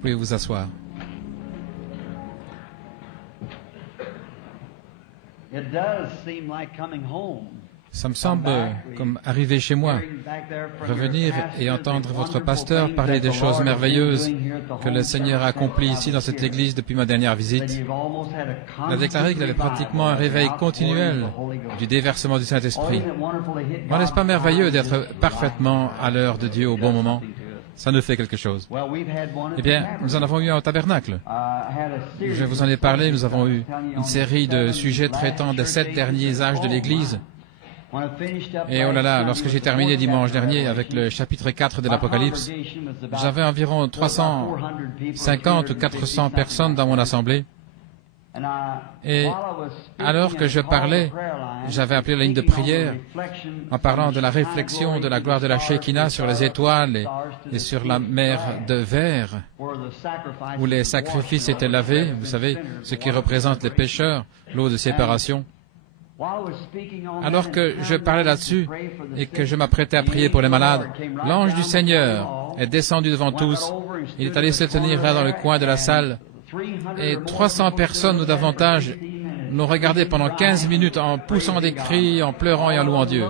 Pouvez vous asseoir. Ça me semble comme arriver chez moi, revenir et entendre votre pasteur parler des choses merveilleuses que le Seigneur a accomplies ici dans cette église depuis ma dernière visite. Il a déclaré qu'il avait pratiquement un réveil continuel du déversement du Saint-Esprit. N'est-ce pas merveilleux d'être parfaitement à l'heure de Dieu au bon moment? Ça nous fait quelque chose. Eh bien, nous en avons eu un tabernacle. Je vous en ai parlé, nous avons eu une série de sujets traitant des 7 derniers âges de l'Église. Et oh là là, lorsque j'ai terminé dimanche dernier avec le chapitre 4 de l'Apocalypse, j'avais environ 350 ou 400 personnes dans mon assemblée. Et alors que je parlais, j'avais appelé la ligne de prière en parlant de la réflexion de la gloire de la Shekinah sur les étoiles et sur la mer de verre où les sacrifices étaient lavés, vous savez, ce qui représente les pécheurs, l'eau de séparation. Alors que je parlais là-dessus et que je m'apprêtais à prier pour les malades, l'ange du Seigneur est descendu devant tous. Il est allé se tenir là dans le coin de la salle et 300 personnes ou davantage nous regardaient pendant 15 minutes en poussant des cris, en pleurant et en louant Dieu.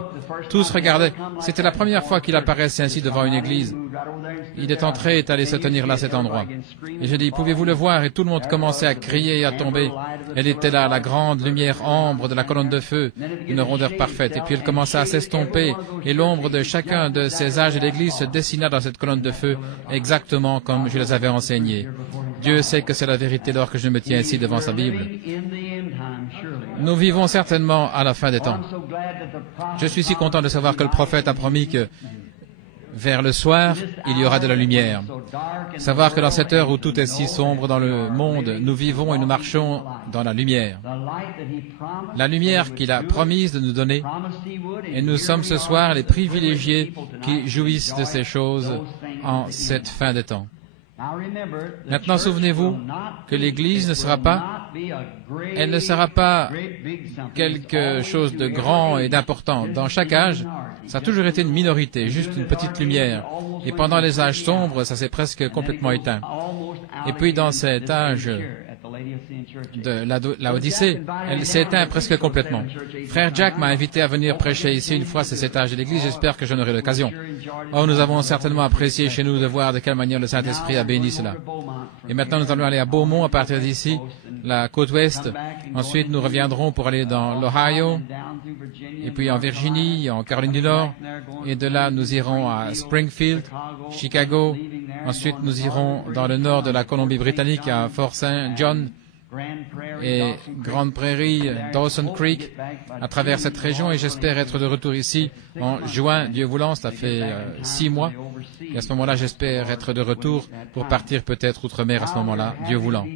Tous regardaient. C'était la première fois qu'il apparaissait ainsi devant une église. Il est entré et est allé se tenir là à cet endroit. Et je dis, pouvez-vous le voir? Et tout le monde commençait à crier et à tomber. Elle était là, la grande lumière ambre de la colonne de feu, une rondeur parfaite. Et puis elle commença à s'estomper, et l'ombre de chacun de ces âges de l'église se dessina dans cette colonne de feu, exactement comme je les avais enseignés. Dieu sait que c'est la vérité lorsque je me tiens ici devant sa Bible. Nous vivons certainement à la fin des temps. Je suis si content de savoir que le prophète a promis que vers le soir, il y aura de la lumière. Savoir que dans cette heure où tout est si sombre dans le monde, nous vivons et nous marchons dans la lumière. La lumière qu'il a promise de nous donner. Et nous sommes ce soir les privilégiés qui jouissent de ces choses en cette fin des temps. Maintenant, souvenez-vous que l'Église ne sera pas, elle ne sera pas quelque chose de grand et d'important. Dans chaque âge, ça a toujours été une minorité, juste une petite lumière. Et pendant les âges sombres, ça s'est presque complètement éteint. Et puis dans cet âge de la Odyssée, elle s'est éteinte presque complètement. Frère Jack m'a invité à venir prêcher ici une fois, c'est cet âge de l'Église, j'espère que j'en aurai l'occasion. Oh, nous avons certainement apprécié chez nous de voir de quelle manière le Saint-Esprit a béni cela. Et maintenant, nous allons aller à Beaumont à partir d'ici, la côte ouest. Ensuite, nous reviendrons pour aller dans l'Ohio, et puis en Virginie, en Caroline du Nord. Et de là, nous irons à Springfield, Chicago. Ensuite, nous irons dans le nord de la Colombie-Britannique, à Fort St. John et Grande Prairie, Dawson Creek, à travers cette région. Et j'espère être de retour ici en juin, Dieu voulant. Ça fait 6 mois. Et à ce moment-là, j'espère être de retour pour partir peut-être outre-mer à ce moment-là, Dieu voulant.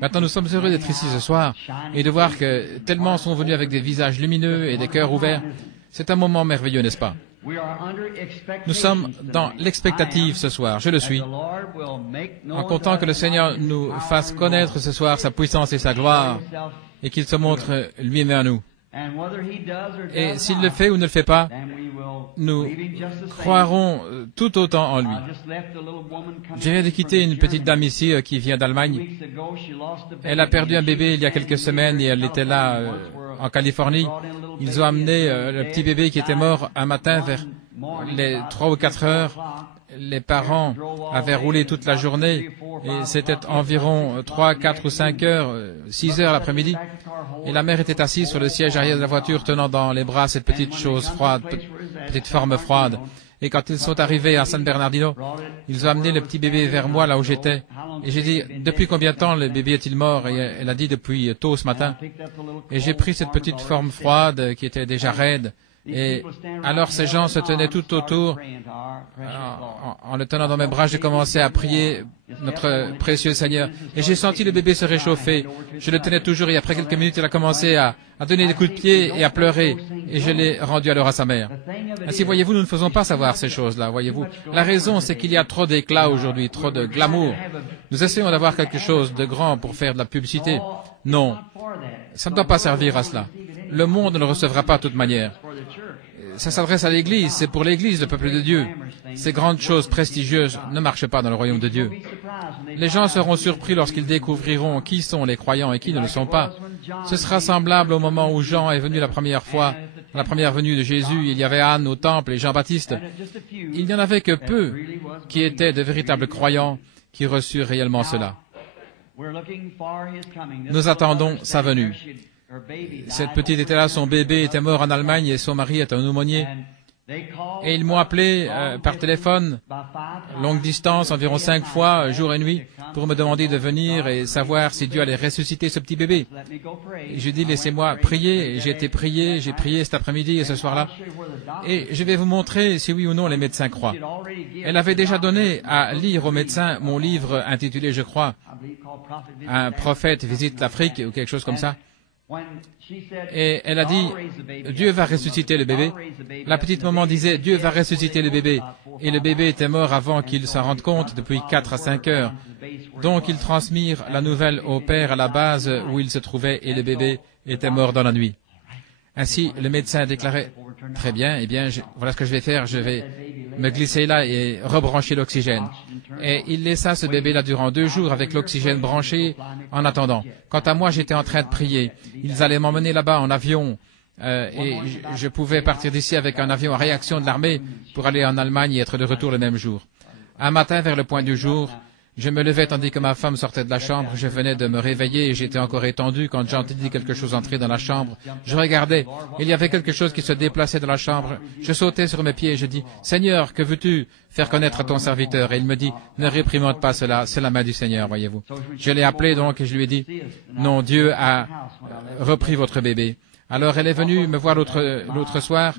Maintenant, nous sommes heureux d'être ici ce soir et de voir que tellement sont venus avec des visages lumineux et des cœurs ouverts. C'est un moment merveilleux, n'est-ce pas? Nous sommes dans l'expectative ce soir, je le suis, en comptant que le Seigneur nous fasse connaître ce soir sa puissance et sa gloire, et qu'il se montre lui-même à nous. Et s'il le fait ou ne le fait pas, nous croirons tout autant en lui. Je viens de quitter une petite dame ici qui vient d'Allemagne. Elle a perdu un bébé il y a quelques semaines et elle était là en Californie. Ils ont amené le petit bébé qui était mort un matin vers les 3 ou 4 heures. Les parents avaient roulé toute la journée et c'était environ 3, 4 ou 5 heures, 6 heures l'après-midi. Et la mère était assise sur le siège arrière de la voiture tenant dans les bras cette petite chose froide, petite forme froide. Et quand ils sont arrivés à San Bernardino, ils ont amené le petit bébé vers moi là où j'étais. Et j'ai dit, depuis combien de temps le bébé est-il mort? Et elle a dit, depuis tôt ce matin. Et j'ai pris cette petite forme froide qui était déjà raide. Et alors ces gens se tenaient tout autour. En le tenant dans mes bras, j'ai commencé à prier notre précieux Seigneur. Et j'ai senti le bébé se réchauffer. Je le tenais toujours et après quelques minutes, il a commencé à donner des coups de pied et à pleurer. Et je l'ai rendu alors à sa mère. Ainsi, voyez-vous, nous ne faisons pas savoir ces choses-là, voyez-vous. La raison, c'est qu'il y a trop d'éclat aujourd'hui, trop de glamour. Nous essayons d'avoir quelque chose de grand pour faire de la publicité. Non, ça ne doit pas servir à cela. Le monde ne le recevra pas de toute manière. Ça s'adresse à l'Église, c'est pour l'Église, le peuple de Dieu. ces grandes choses prestigieuses ne marchent pas dans le royaume de Dieu. Les gens seront surpris lorsqu'ils découvriront qui sont les croyants et qui ne le sont pas. Ce sera semblable au moment où Jean est venu la première fois, à la première venue de Jésus. Il y avait Anne au temple et Jean-Baptiste. Il n'y en avait que peu qui étaient de véritables croyants qui reçurent réellement cela. Nous attendons sa venue. Cette petite était là, son bébé était mort en Allemagne et son mari est un aumônier. Et ils m'ont appelé par téléphone, longue distance, environ 5 fois, jour et nuit, pour me demander de venir et savoir si Dieu allait ressusciter ce petit bébé. J'ai dit, laissez-moi prier. J'ai été prié, j'ai prié cet après-midi et ce soir-là. Et je vais vous montrer si oui ou non les médecins croient. Elle avait déjà donné à lire aux médecins mon livre intitulé, je crois, « Un prophète visite l'Afrique » ou quelque chose comme ça. Et elle a dit, Dieu va ressusciter le bébé. La petite maman disait, Dieu va ressusciter le bébé. Et le bébé était mort avant qu'il s'en rende compte, depuis 4 à 5 heures. Donc ils transmirent la nouvelle au père à la base où il se trouvait et le bébé était mort dans la nuit. Ainsi, le médecin déclarait, très bien, eh bien, voilà ce que je vais faire, je vais me glisser là et rebrancher l'oxygène. Et il laissa ce bébé-là durant 2 jours avec l'oxygène branché en attendant. Quant à moi, j'étais en train de prier. Ils allaient m'emmener là-bas en avion et je pouvais partir d'ici avec un avion à réaction de l'armée pour aller en Allemagne et être de retour le même jour. Un matin, vers le point du jour, je me levais tandis que ma femme sortait de la chambre. Je venais de me réveiller et j'étais encore étendu quand j'entendis quelque chose entrer dans la chambre. Je regardais. Il y avait quelque chose qui se déplaçait dans la chambre. Je sautais sur mes pieds et je dis, « Seigneur, que veux-tu faire connaître à ton serviteur ?» Et il me dit, « Ne réprimande pas cela, c'est la main du Seigneur, voyez-vous. » Je l'ai appelé donc et je lui ai dit, « Non, Dieu a repris votre bébé. » Alors elle est venue me voir l'autre soir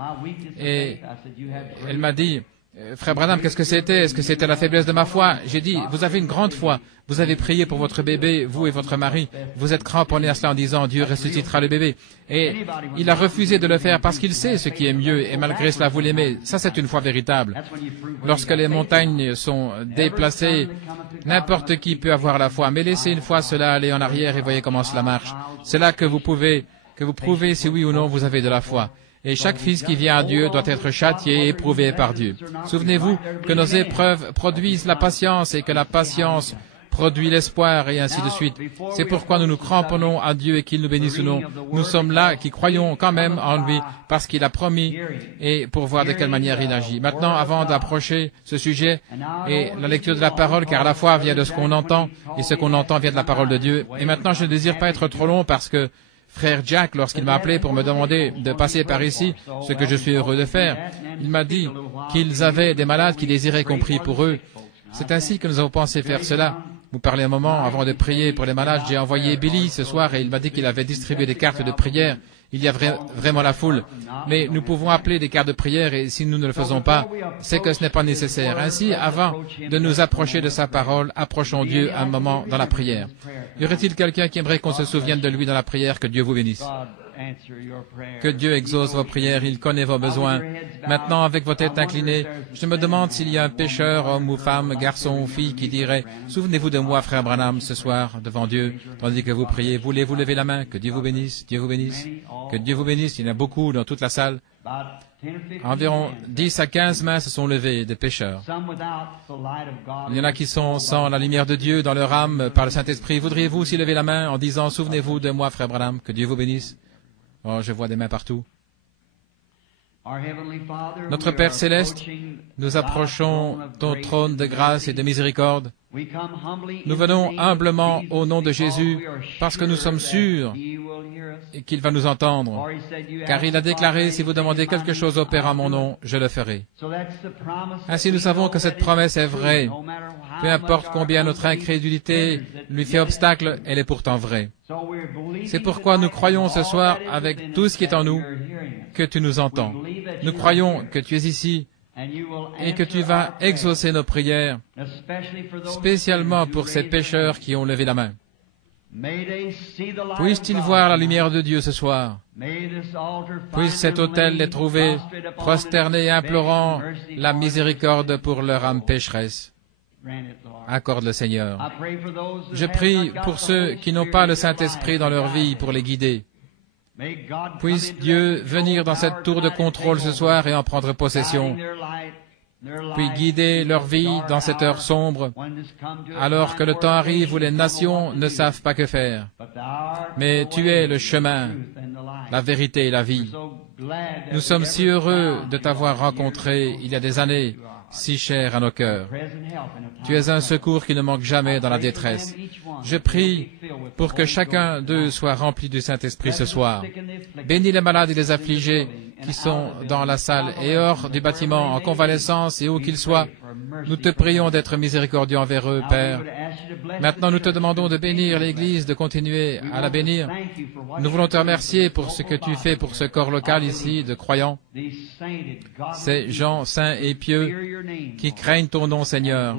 et elle m'a dit, Frère Branham, qu'est-ce que c'était? Est-ce que c'était la faiblesse de ma foi? J'ai dit, vous avez une grande foi. Vous avez prié pour votre bébé, vous et votre mari. Vous êtes cramponné à cela en disant, Dieu ressuscitera le bébé. Et il a refusé de le faire parce qu'il sait ce qui est mieux et malgré cela vous l'aimez. Ça, c'est une foi véritable. Lorsque les montagnes sont déplacées, n'importe qui peut avoir la foi. Mais laissez une fois cela aller en arrière et voyez comment cela marche. C'est là que vous prouvez si oui ou non vous avez de la foi. Et chaque fils qui vient à Dieu doit être châtié et éprouvé par Dieu. Souvenez-vous que nos épreuves produisent la patience et que la patience produit l'espoir et ainsi de suite. C'est pourquoi nous nous cramponnons à Dieu et qu'il nous bénisse ou non. Nous sommes là qui croyons quand même en lui parce qu'il a promis et pour voir de quelle manière il agit. Maintenant, avant d'approcher ce sujet et la lecture de la parole, car la foi vient de ce qu'on entend et ce qu'on entend vient de la parole de Dieu. Et maintenant, je ne désire pas être trop long parce que Frère Jack, lorsqu'il m'a appelé pour me demander de passer par ici, ce que je suis heureux de faire, il m'a dit qu'ils avaient des malades qui désiraient qu'on prie pour eux. C'est ainsi que nous avons pensé faire cela. Vous parlez un moment avant de prier pour les malades. J'ai envoyé Billy ce soir et il m'a dit qu'il avait distribué des cartes de prière. Il y a vraiment la foule. Mais nous pouvons appeler des cartes de prière et si nous ne le faisons pas, c'est que ce n'est pas nécessaire. Ainsi, avant de nous approcher de sa parole, approchons Dieu un moment dans la prière. Y aurait-il quelqu'un qui aimerait qu'on se souvienne de lui dans la prière? Que Dieu vous bénisse. Que Dieu exauce vos prières, il connaît vos besoins. Maintenant, avec vos têtes inclinées, je me demande s'il y a un pécheur, homme ou femme, garçon ou fille, qui dirait « Souvenez-vous de moi, frère Branham, ce soir, devant Dieu, tandis que vous priez. Voulez-vous lever la main? Que Dieu vous bénisse, Dieu vous bénisse. Que Dieu vous bénisse. » Il y en a beaucoup dans toute la salle. Environ 10 à 15 mains se sont levées, des pécheurs. Il y en a qui sont sans la lumière de Dieu dans leur âme par le Saint-Esprit. Voudriez-vous aussi lever la main en disant « Souvenez-vous de moi, frère Branham, que Dieu vous bénisse. » Oh, je vois des mains partout. Notre Père Céleste, nous approchons ton trône de grâce et de miséricorde. Nous venons humblement au nom de Jésus parce que nous sommes sûrs qu'il va nous entendre. Car il a déclaré, si vous demandez quelque chose au Père en mon nom, je le ferai. Ainsi nous savons que cette promesse est vraie. Peu importe combien notre incrédulité lui fait obstacle, elle est pourtant vraie. C'est pourquoi nous croyons ce soir, avec tout ce qui est en nous, que tu nous entends. Nous croyons que tu es ici et que tu vas exaucer nos prières, spécialement pour ces pécheurs qui ont levé la main. Puissent-ils voir la lumière de Dieu ce soir? Puisse cet autel les trouver prosternés et implorant la miséricorde pour leur âme pécheresse. Accorde le Seigneur. Je prie pour ceux qui n'ont pas le Saint-Esprit dans leur vie pour les guider. Puisse Dieu venir dans cette tour de contrôle ce soir et en prendre possession. puis guider leur vie dans cette heure sombre, alors que le temps arrive où les nations ne savent pas que faire. Mais tu es le chemin, la vérité et la vie. Nous sommes si heureux de t'avoir rencontré il y a des années, si cher à nos cœurs. Tu es un secours qui ne manque jamais dans la détresse. Je prie pour que chacun d'eux soit rempli du Saint-Esprit ce soir. Bénis les malades et les affligés qui sont dans la salle et hors du bâtiment, en convalescence et où qu'ils soient. Nous te prions d'être miséricordieux envers eux, Père. Maintenant, nous te demandons de bénir l'Église, de continuer à la bénir. Nous voulons te remercier pour ce que tu fais pour ce corps local ici de croyants, ces gens saints et pieux qui craignent ton nom, Seigneur,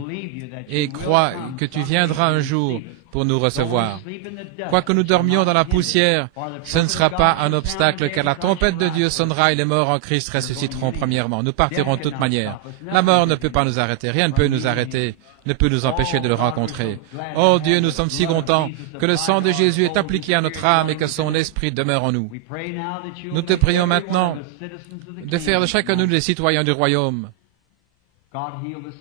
et croient que tu viendras un jour pour nous recevoir. Quoique nous dormions dans la poussière, ce ne sera pas un obstacle, car la trompette de Dieu sonnera et les morts en Christ ressusciteront premièrement. Nous partirons de toute manière. La mort ne peut pas nous arrêter, rien ne peut nous arrêter, ne peut nous empêcher de le rencontrer. Oh Dieu, nous sommes si contents que le sang de Jésus est appliqué à notre âme et que son esprit demeure en nous. Nous te prions maintenant de faire de chacun de nous des citoyens du royaume.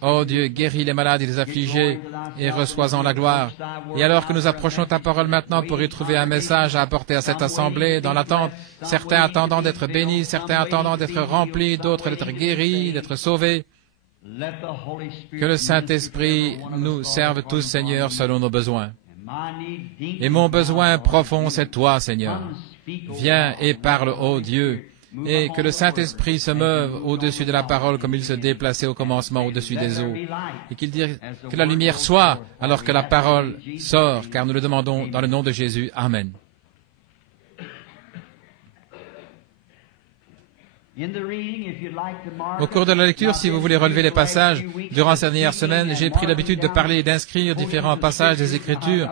Oh Dieu, guéris les malades et les affligés et reçois-en la gloire. Et alors que nous approchons ta parole maintenant pour y trouver un message à apporter à cette assemblée, dans l'attente, certains attendant d'être bénis, certains attendant d'être remplis, d'autres d'être guéris, d'être sauvés, que le Saint-Esprit nous serve tous, Seigneur, selon nos besoins. Et mon besoin profond, c'est toi, Seigneur. Viens et parle, ô Dieu, et que le Saint-Esprit se meuve au-dessus de la parole comme il se déplaçait au commencement au-dessus des eaux, et qu'il dise que la lumière soit alors que la parole sort, car nous le demandons dans le nom de Jésus. Amen. Au cours de la lecture, si vous voulez relever les passages, durant cette dernière semaine, j'ai pris l'habitude de parler et d'inscrire différents passages des Écritures,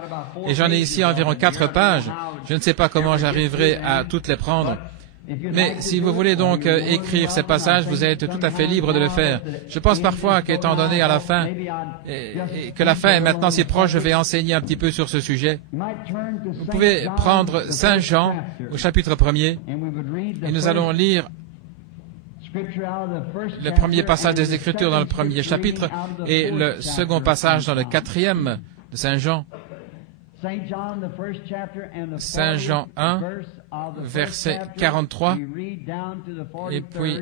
et j'en ai ici environ 4 pages. Je ne sais pas comment j'arriverai à toutes les prendre. Mais si vous voulez donc écrire ces passages, vous êtes tout à fait libre de le faire. Je pense parfois qu'étant donné à la fin, et que la fin est maintenant si proche, je vais enseigner un petit peu sur ce sujet. Vous pouvez prendre Saint Jean au chapitre 1er, et nous allons lire le premier passage des Écritures dans le premier chapitre, et le second passage dans le 4e de Saint Jean. Saint Jean 1, verset 43, et puis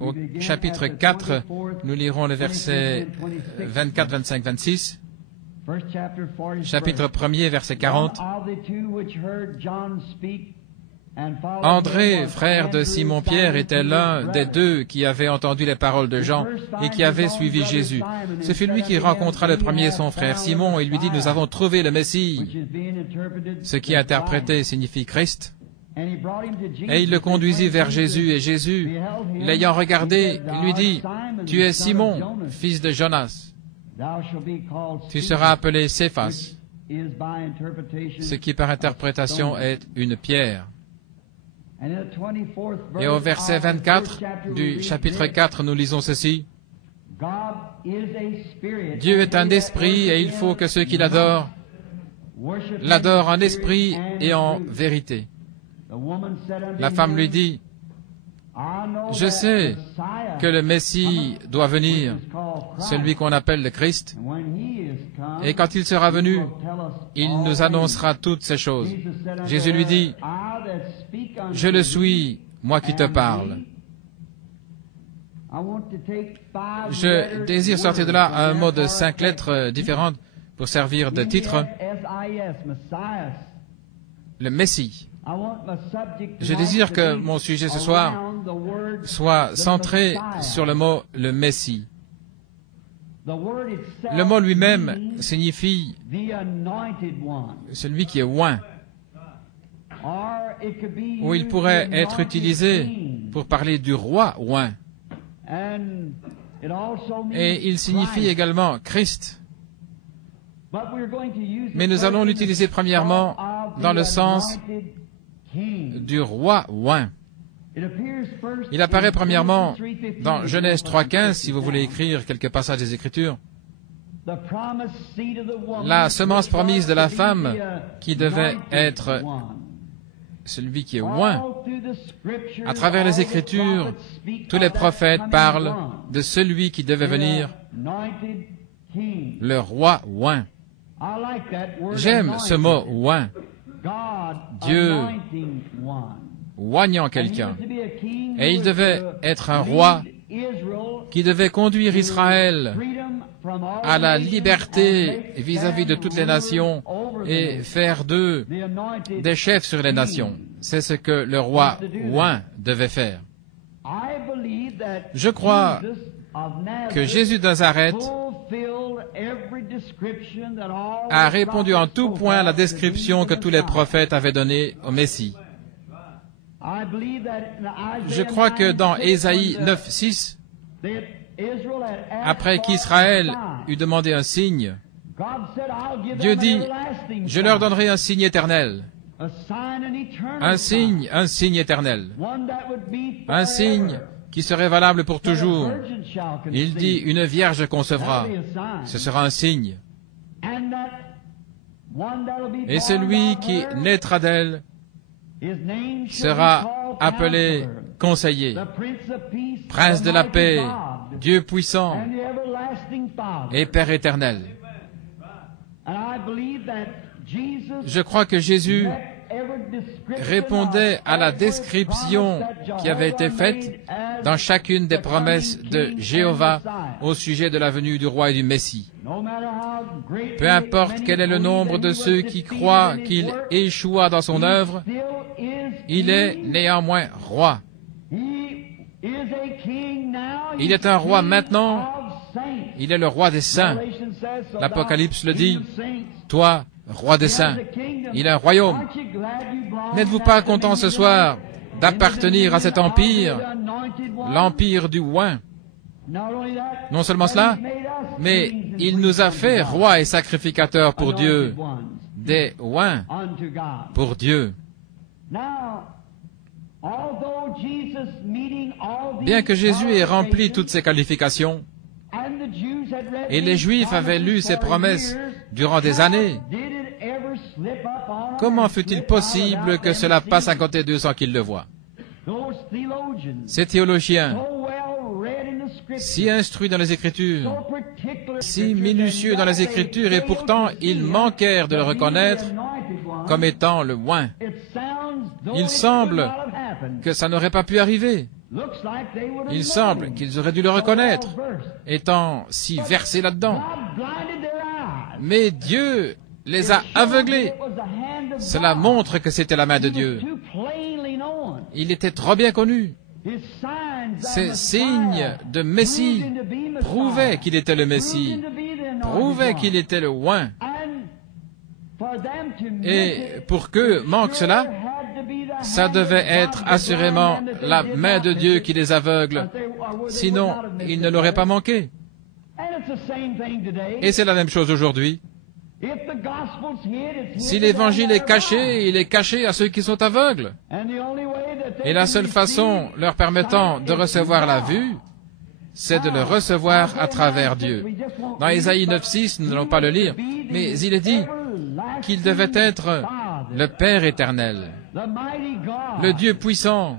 au chapitre 4, nous lirons les versets 24, 25, 26. Chapitre 1er, verset 40. André, frère de Simon-Pierre, était l'un des 2 qui avaient entendu les paroles de Jean et qui avaient suivi Jésus. Ce fut lui qui rencontra le premier son frère Simon et lui dit « Nous avons trouvé le Messie », ce qui interprété signifie Christ. Et il le conduisit vers Jésus, et Jésus, l'ayant regardé, lui dit « Tu es Simon, fils de Jonas. Tu seras appelé Céphas », ce qui par interprétation est une pierre. Et au verset 24 du chapitre 4, nous lisons ceci. Dieu est un esprit et il faut que ceux qui l'adorent en esprit et en vérité. La femme lui dit, je sais que le Messie doit venir, celui qu'on appelle le Christ, et quand il sera venu, il nous annoncera toutes ces choses. Jésus lui dit, je le suis, moi qui te parle. Je désire sortir de là un mot de 5 lettres différentes pour servir de titre. Le Messie. Je désire que mon sujet ce soir soit centré sur le mot « le Messie ». Le mot lui-même signifie celui qui est oint, ou il pourrait être utilisé pour parler du roi oint. Et il signifie également Christ. Mais nous allons l'utiliser premièrement dans le sens du roi oint. Il apparaît premièrement dans Genèse 3.15, si vous voulez écrire quelques passages des Écritures. La semence promise de la femme qui devait être celui qui est oint. À travers les Écritures, tous les prophètes parlent de celui qui devait venir, le roi oint. J'aime ce mot oint. Dieu oignant quelqu'un. Et il devait être un roi qui devait conduire Israël à la liberté vis-à-vis de toutes les nations et faire d'eux des chefs sur les nations. C'est ce que le roi oint devait faire. Je crois que Jésus de Nazareth a répondu en tout point à la description que tous les prophètes avaient donnée au Messie. Je crois que dans Ésaïe 9:6, après qu'Israël eut demandé un signe, Dieu dit, « Je leur donnerai un signe éternel. » Un signe éternel. Un signe qui serait valable pour toujours. Il dit, « Une vierge concevra. » Ce sera un signe. Et celui qui naîtra d'elle sera appelé conseiller, prince de la paix, Dieu puissant et Père éternel. Je crois que Jésus répondait à la description qui avait été faite dans chacune des promesses de Jéhovah au sujet de la venue du roi et du Messie. Peu importe quel est le nombre de ceux qui croient qu'il échoua dans son œuvre, il est néanmoins roi. Il est un roi maintenant, il est le roi des saints. L'Apocalypse le dit, toi, roi des saints, il a un royaume. N'êtes-vous pas content ce soir d'appartenir à cet empire, l'empire du oint? Non seulement cela, mais il nous a fait rois et sacrificateurs pour Dieu, des oints pour Dieu. Bien que Jésus ait rempli toutes ces qualifications, et les Juifs avaient lu ces promesses durant des années, comment fut-il possible que cela passe à côté d'eux sans qu'ils le voient? Ces théologiens, si instruits dans les Écritures, si minutieux dans les Écritures, et pourtant ils manquèrent de le reconnaître comme étant le oint. Il semble que ça n'aurait pas pu arriver. Il semble qu'ils auraient dû le reconnaître, étant si versés là-dedans. Mais Dieu les a aveuglés. Cela montre que c'était la main de Dieu. Il était trop bien connu. Ces signes de Messie prouvaient qu'il était le Messie, prouvaient qu'il était le oint. Et pour qu'eux manquent cela, ça devait être assurément la main de Dieu qui les aveugle. Sinon, ils ne l'auraient pas manqué. Et c'est la même chose aujourd'hui. Si l'évangile est caché, il est caché à ceux qui sont aveugles. Et la seule façon leur permettant de recevoir la vue, c'est de le recevoir à travers Dieu. Dans Ésaïe 9:6, nous n'allons pas le lire, mais il est dit qu'il devait être le Père éternel, le Dieu puissant.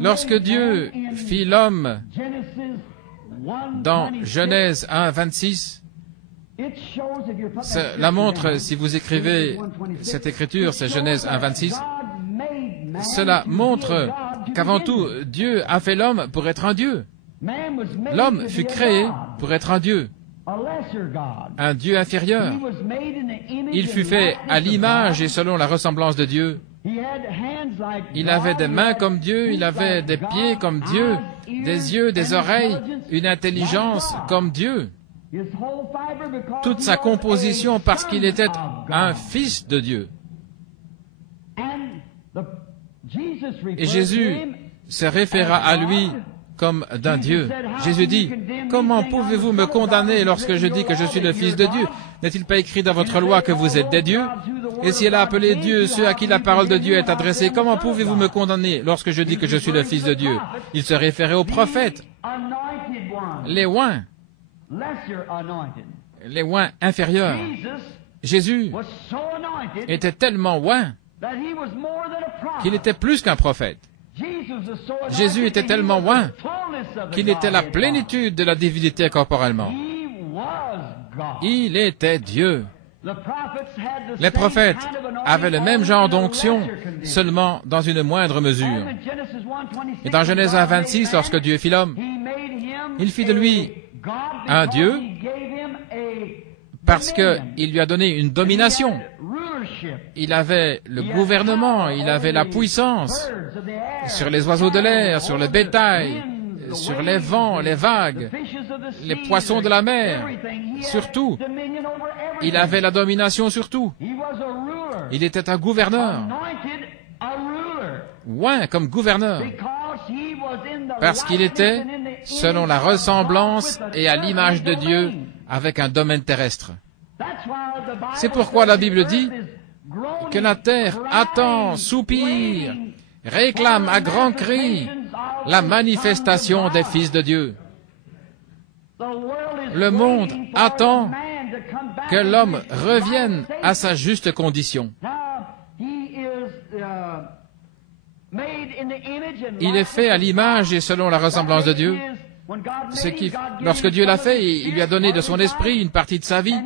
Lorsque Dieu fit l'homme dans Genèse 1:26, cela montre, si vous écrivez cette écriture, c'est Genèse 1:26, cela montre qu'avant tout, Dieu a fait l'homme pour être un Dieu. L'homme fut créé pour être un Dieu inférieur. Il fut fait à l'image et selon la ressemblance de Dieu. Il avait des mains comme Dieu, il avait des pieds comme Dieu, des yeux, des oreilles, une intelligence comme Dieu. Toute sa composition parce qu'il était un fils de Dieu. Et Jésus se référa à lui comme d'un Dieu. Jésus dit, « Comment pouvez-vous me condamner lorsque je dis que je suis le Fils de Dieu? N'est-il pas écrit dans votre loi que vous êtes des dieux? Et si elle a appelé Dieu ceux à qui la parole de Dieu est adressée, comment pouvez-vous me condamner lorsque je dis que je suis le Fils de Dieu? » Il se référait aux prophètes, les oints inférieurs. Jésus était tellement oint qu'il était plus qu'un prophète. Jésus était tellement loin qu'il était la plénitude de la divinité corporellement. Il était Dieu. Les prophètes avaient le même genre d'onction, seulement dans une moindre mesure. Et dans Genèse 1:26, lorsque Dieu fit l'homme, il fit de lui un Dieu parce qu'il lui a donné une domination. Il avait le gouvernement, il avait la puissance sur les oiseaux de l'air, sur le bétail, sur les vents, les vagues, les poissons de la mer, sur tout. Il avait la domination sur tout. Il était un gouverneur. Oint comme gouverneur. Parce qu'il était selon la ressemblance et à l'image de Dieu avec un domaine terrestre. C'est pourquoi la Bible dit que la terre attend, soupire, réclame à grands cris la manifestation des fils de Dieu. Le monde attend que l'homme revienne à sa juste condition. Il est fait à l'image et selon la ressemblance de Dieu. Lorsque Dieu l'a fait, il lui a donné de son esprit une partie de sa vie,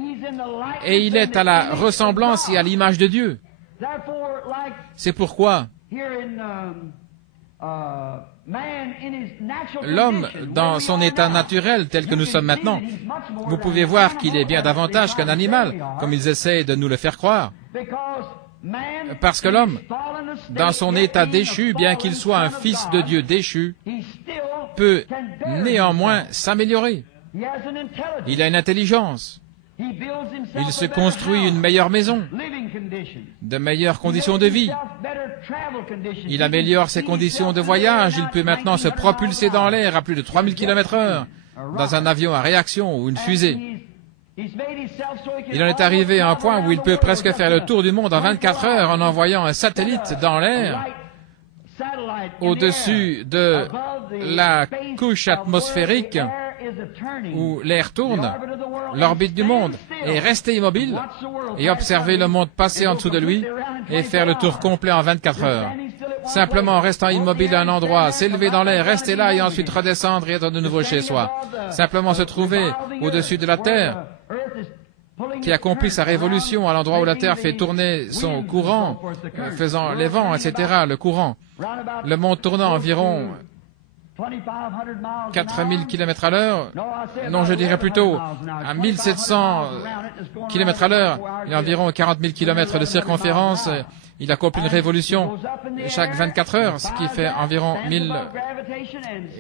et il est à la ressemblance et à l'image de Dieu. C'est pourquoi l'homme, dans son état naturel tel que nous sommes maintenant, vous pouvez voir qu'il est bien davantage qu'un animal, comme ils essaient de nous le faire croire. Parce que l'homme, dans son état déchu, bien qu'il soit un fils de Dieu déchu, peut néanmoins s'améliorer. Il a une intelligence. Il se construit une meilleure maison, de meilleures conditions de vie. Il améliore ses conditions de voyage. Il peut maintenant se propulser dans l'air à plus de 3000 km/h dans un avion à réaction ou une fusée. Il en est arrivé à un point où il peut presque faire le tour du monde en 24 heures en envoyant un satellite dans l'air au-dessus de la couche atmosphérique où l'air tourne, l'orbite du monde, et rester immobile et observer le monde passer en dessous de lui et faire le tour complet en 24 heures. Simplement en restant immobile à un endroit, s'élever dans l'air, rester là et ensuite redescendre et être de nouveau chez soi. Simplement se trouver au-dessus de la Terre, qui accomplit sa révolution à l'endroit où la Terre fait tourner son courant, faisant les vents, etc., le courant. Le monde tournant environ 4000 km à l'heure, non, je dirais plutôt à 1700 km à l'heure, il y a environ 40 000 km de circonférence, il accomplit une révolution chaque 24 heures, ce qui fait environ 1000.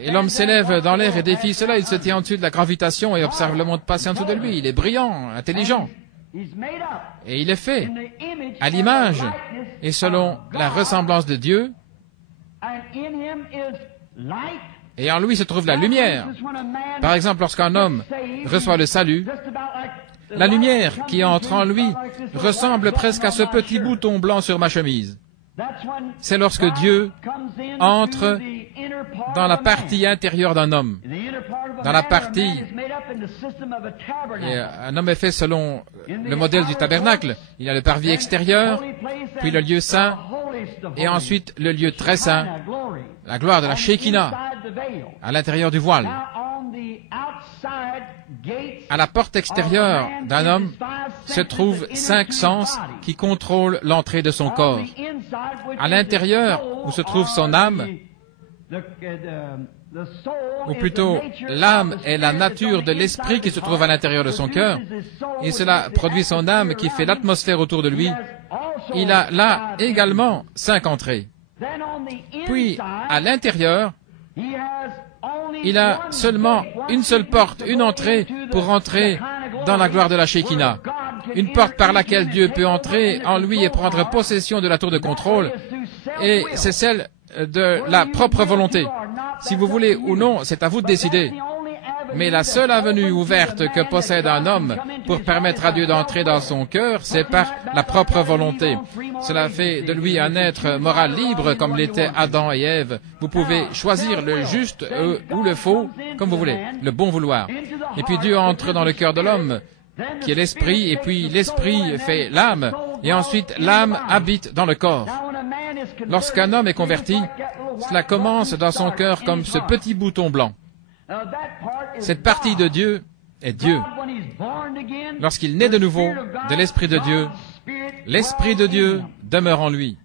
Et l'homme s'élève dans l'air et défie cela, il se tient au-dessus de la gravitation et observe le monde passer en dessous de lui. Il est brillant, intelligent. Et il est fait à l'image et selon la ressemblance de Dieu. Et en lui se trouve la lumière. Par exemple, lorsqu'un homme reçoit le salut, la lumière qui entre en lui ressemble presque à ce petit bouton blanc sur ma chemise. C'est lorsque Dieu entre dans la partie intérieure d'un homme. Dans la partie... Et un homme est fait selon le modèle du tabernacle. Il y a le parvis extérieur, puis le lieu saint, et ensuite le lieu très saint, la gloire de la Shekinah, à l'intérieur du voile. À la porte extérieure d'un homme se trouvent 5 sens qui contrôlent l'entrée de son corps. À l'intérieur, où se trouve son âme, ou plutôt l'âme est la nature de l'esprit qui se trouve à l'intérieur de son cœur, et cela produit son âme qui fait l'atmosphère autour de lui. Il a là également 5 entrées. Puis, à l'intérieur, il a seulement une seule porte, une entrée pour entrer dans la gloire de la Shekinah. Une porte par laquelle Dieu peut entrer en lui et prendre possession de la tour de contrôle, et c'est celle de la propre volonté. Si vous voulez ou non, c'est à vous de décider. Mais la seule avenue ouverte que possède un homme pour permettre à Dieu d'entrer dans son cœur, c'est par la propre volonté. Cela fait de lui un être moral libre comme l'étaient Adam et Ève. Vous pouvez choisir le juste ou le faux, comme vous voulez, le bon vouloir. Et puis Dieu entre dans le cœur de l'homme, qui est l'esprit, et puis l'esprit fait l'âme, Et ensuite, l'âme habite dans le corps. Lorsqu'un homme est converti, cela commence dans son cœur comme ce petit bouton blanc. Cette partie de Dieu est Dieu. Lorsqu'il naît de nouveau de l'Esprit de Dieu, l'Esprit de Dieu demeure en lui.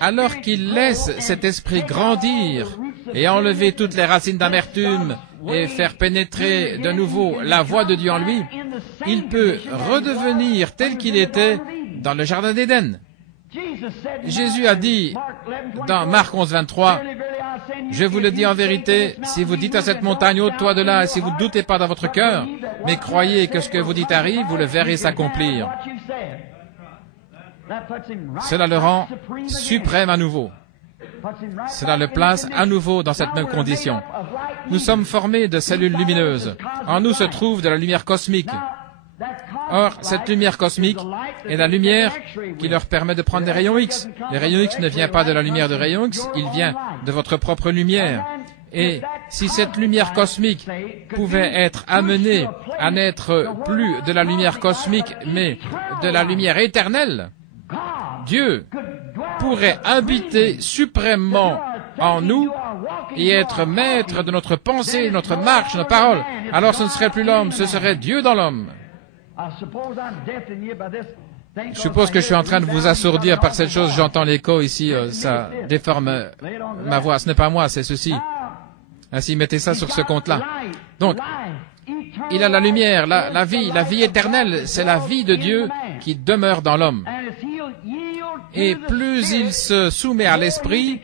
Alors qu'il laisse cet esprit grandir et enlever toutes les racines d'amertume et faire pénétrer de nouveau la voix de Dieu en lui, il peut redevenir tel qu'il était dans le Jardin d'Éden. Jésus a dit dans Marc 11, 23, « Je vous le dis en vérité, si vous dites à cette montagne, ôte-toi de là, et si vous ne doutez pas dans votre cœur, mais croyez que ce que vous dites arrive, vous le verrez s'accomplir. » Cela le rend suprême à nouveau. Cela le place à nouveau dans cette même condition. Nous sommes formés de cellules lumineuses. En nous se trouve de la lumière cosmique. Or, cette lumière cosmique est la lumière qui leur permet de prendre des rayons X. Les rayons X ne viennent pas de la lumière de rayons X, il vient de votre propre lumière. Et si cette lumière cosmique pouvait être amenée à n'être plus de la lumière cosmique, mais de la lumière éternelle, Dieu pourrait habiter suprêmement en nous et être maître de notre pensée, de notre marche, de nos paroles. Alors ce ne serait plus l'homme, ce serait Dieu dans l'homme. Je suppose que je suis en train de vous assourdir par cette chose. J'entends l'écho ici, ça déforme ma voix. Ce n'est pas moi, c'est ceci. Ainsi, mettez ça sur ce compte-là. Donc, il a la lumière, la vie éternelle, c'est la vie de Dieu qui demeure dans l'homme. Et plus il se soumet à l'esprit,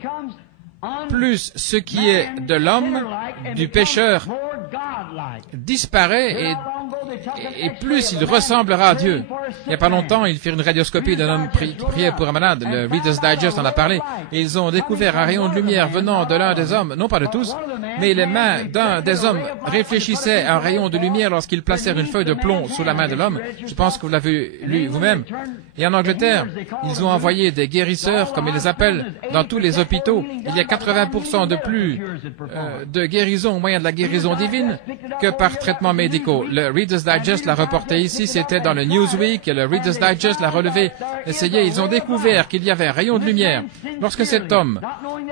plus ce qui est de l'homme, du pécheur, disparaît et plus il ressemblera à Dieu. Il n'y a pas longtemps, ils firent une radioscopie d'un homme qui priait pour un malade. Le Reader's Digest en a parlé. Et ils ont découvert un rayon de lumière venant de l'un des hommes, non pas de tous, mais les mains d'un des hommes réfléchissaient à un rayon de lumière lorsqu'ils placèrent une feuille de plomb sous la main de l'homme. Je pense que vous l'avez lu vous-même. Et en Angleterre, ils ont envoyé des guérisseurs, comme ils les appellent, dans tous les hôpitaux. Il y a 80% de plus de guérison au moyen de la guérison divine que par traitements médicaux. Le Reader's Digest l'a reporté ici, c'était dans le Newsweek, et le Reader's Digest l'a relevé. Ils ont découvert qu'il y avait un rayon de lumière. Lorsque cet homme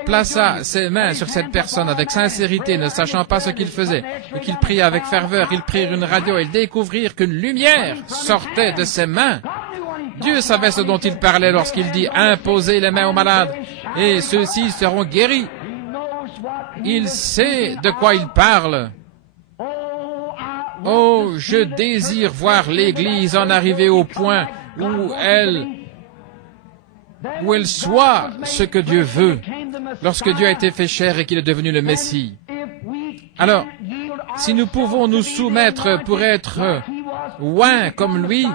plaça ses mains sur cette personne avec sincérité, ne sachant pas ce qu'il faisait, et qu'il priait avec ferveur, ils prirent une radio et ils découvrirent qu'une lumière sortait de ses mains. Dieu savait ce dont il parlait lorsqu'il dit « Imposez les mains aux malades, et ceux-ci seront guéris ». Il sait de quoi il parle. Oh, je désire voir l'Église en arriver au point où elle soit ce que Dieu veut, lorsque Dieu a été fait chair et qu'il est devenu le Messie. Alors, si nous pouvons nous soumettre pour être oints comme lui,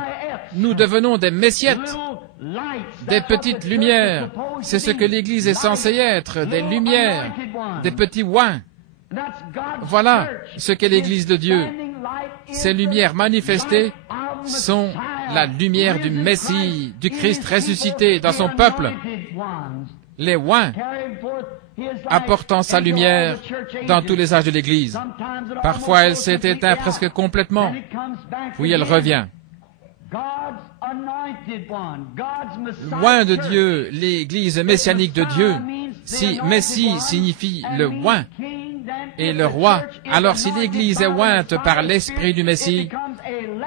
nous devenons des messiettes, des petites lumières. C'est ce que l'Église est censée être, des lumières, des petits oints. Voilà ce qu'est l'Église de Dieu. Ces lumières manifestées sont la lumière du Messie, du Christ ressuscité dans son peuple. Les oints apportant sa lumière dans tous les âges de l'Église. Parfois, elle s'est éteinte presque complètement, puis elle revient. L'oint de Dieu, l'Église messianique de Dieu, si Messie signifie le oint et le roi, alors si l'Église est ointe par l'Esprit du Messie,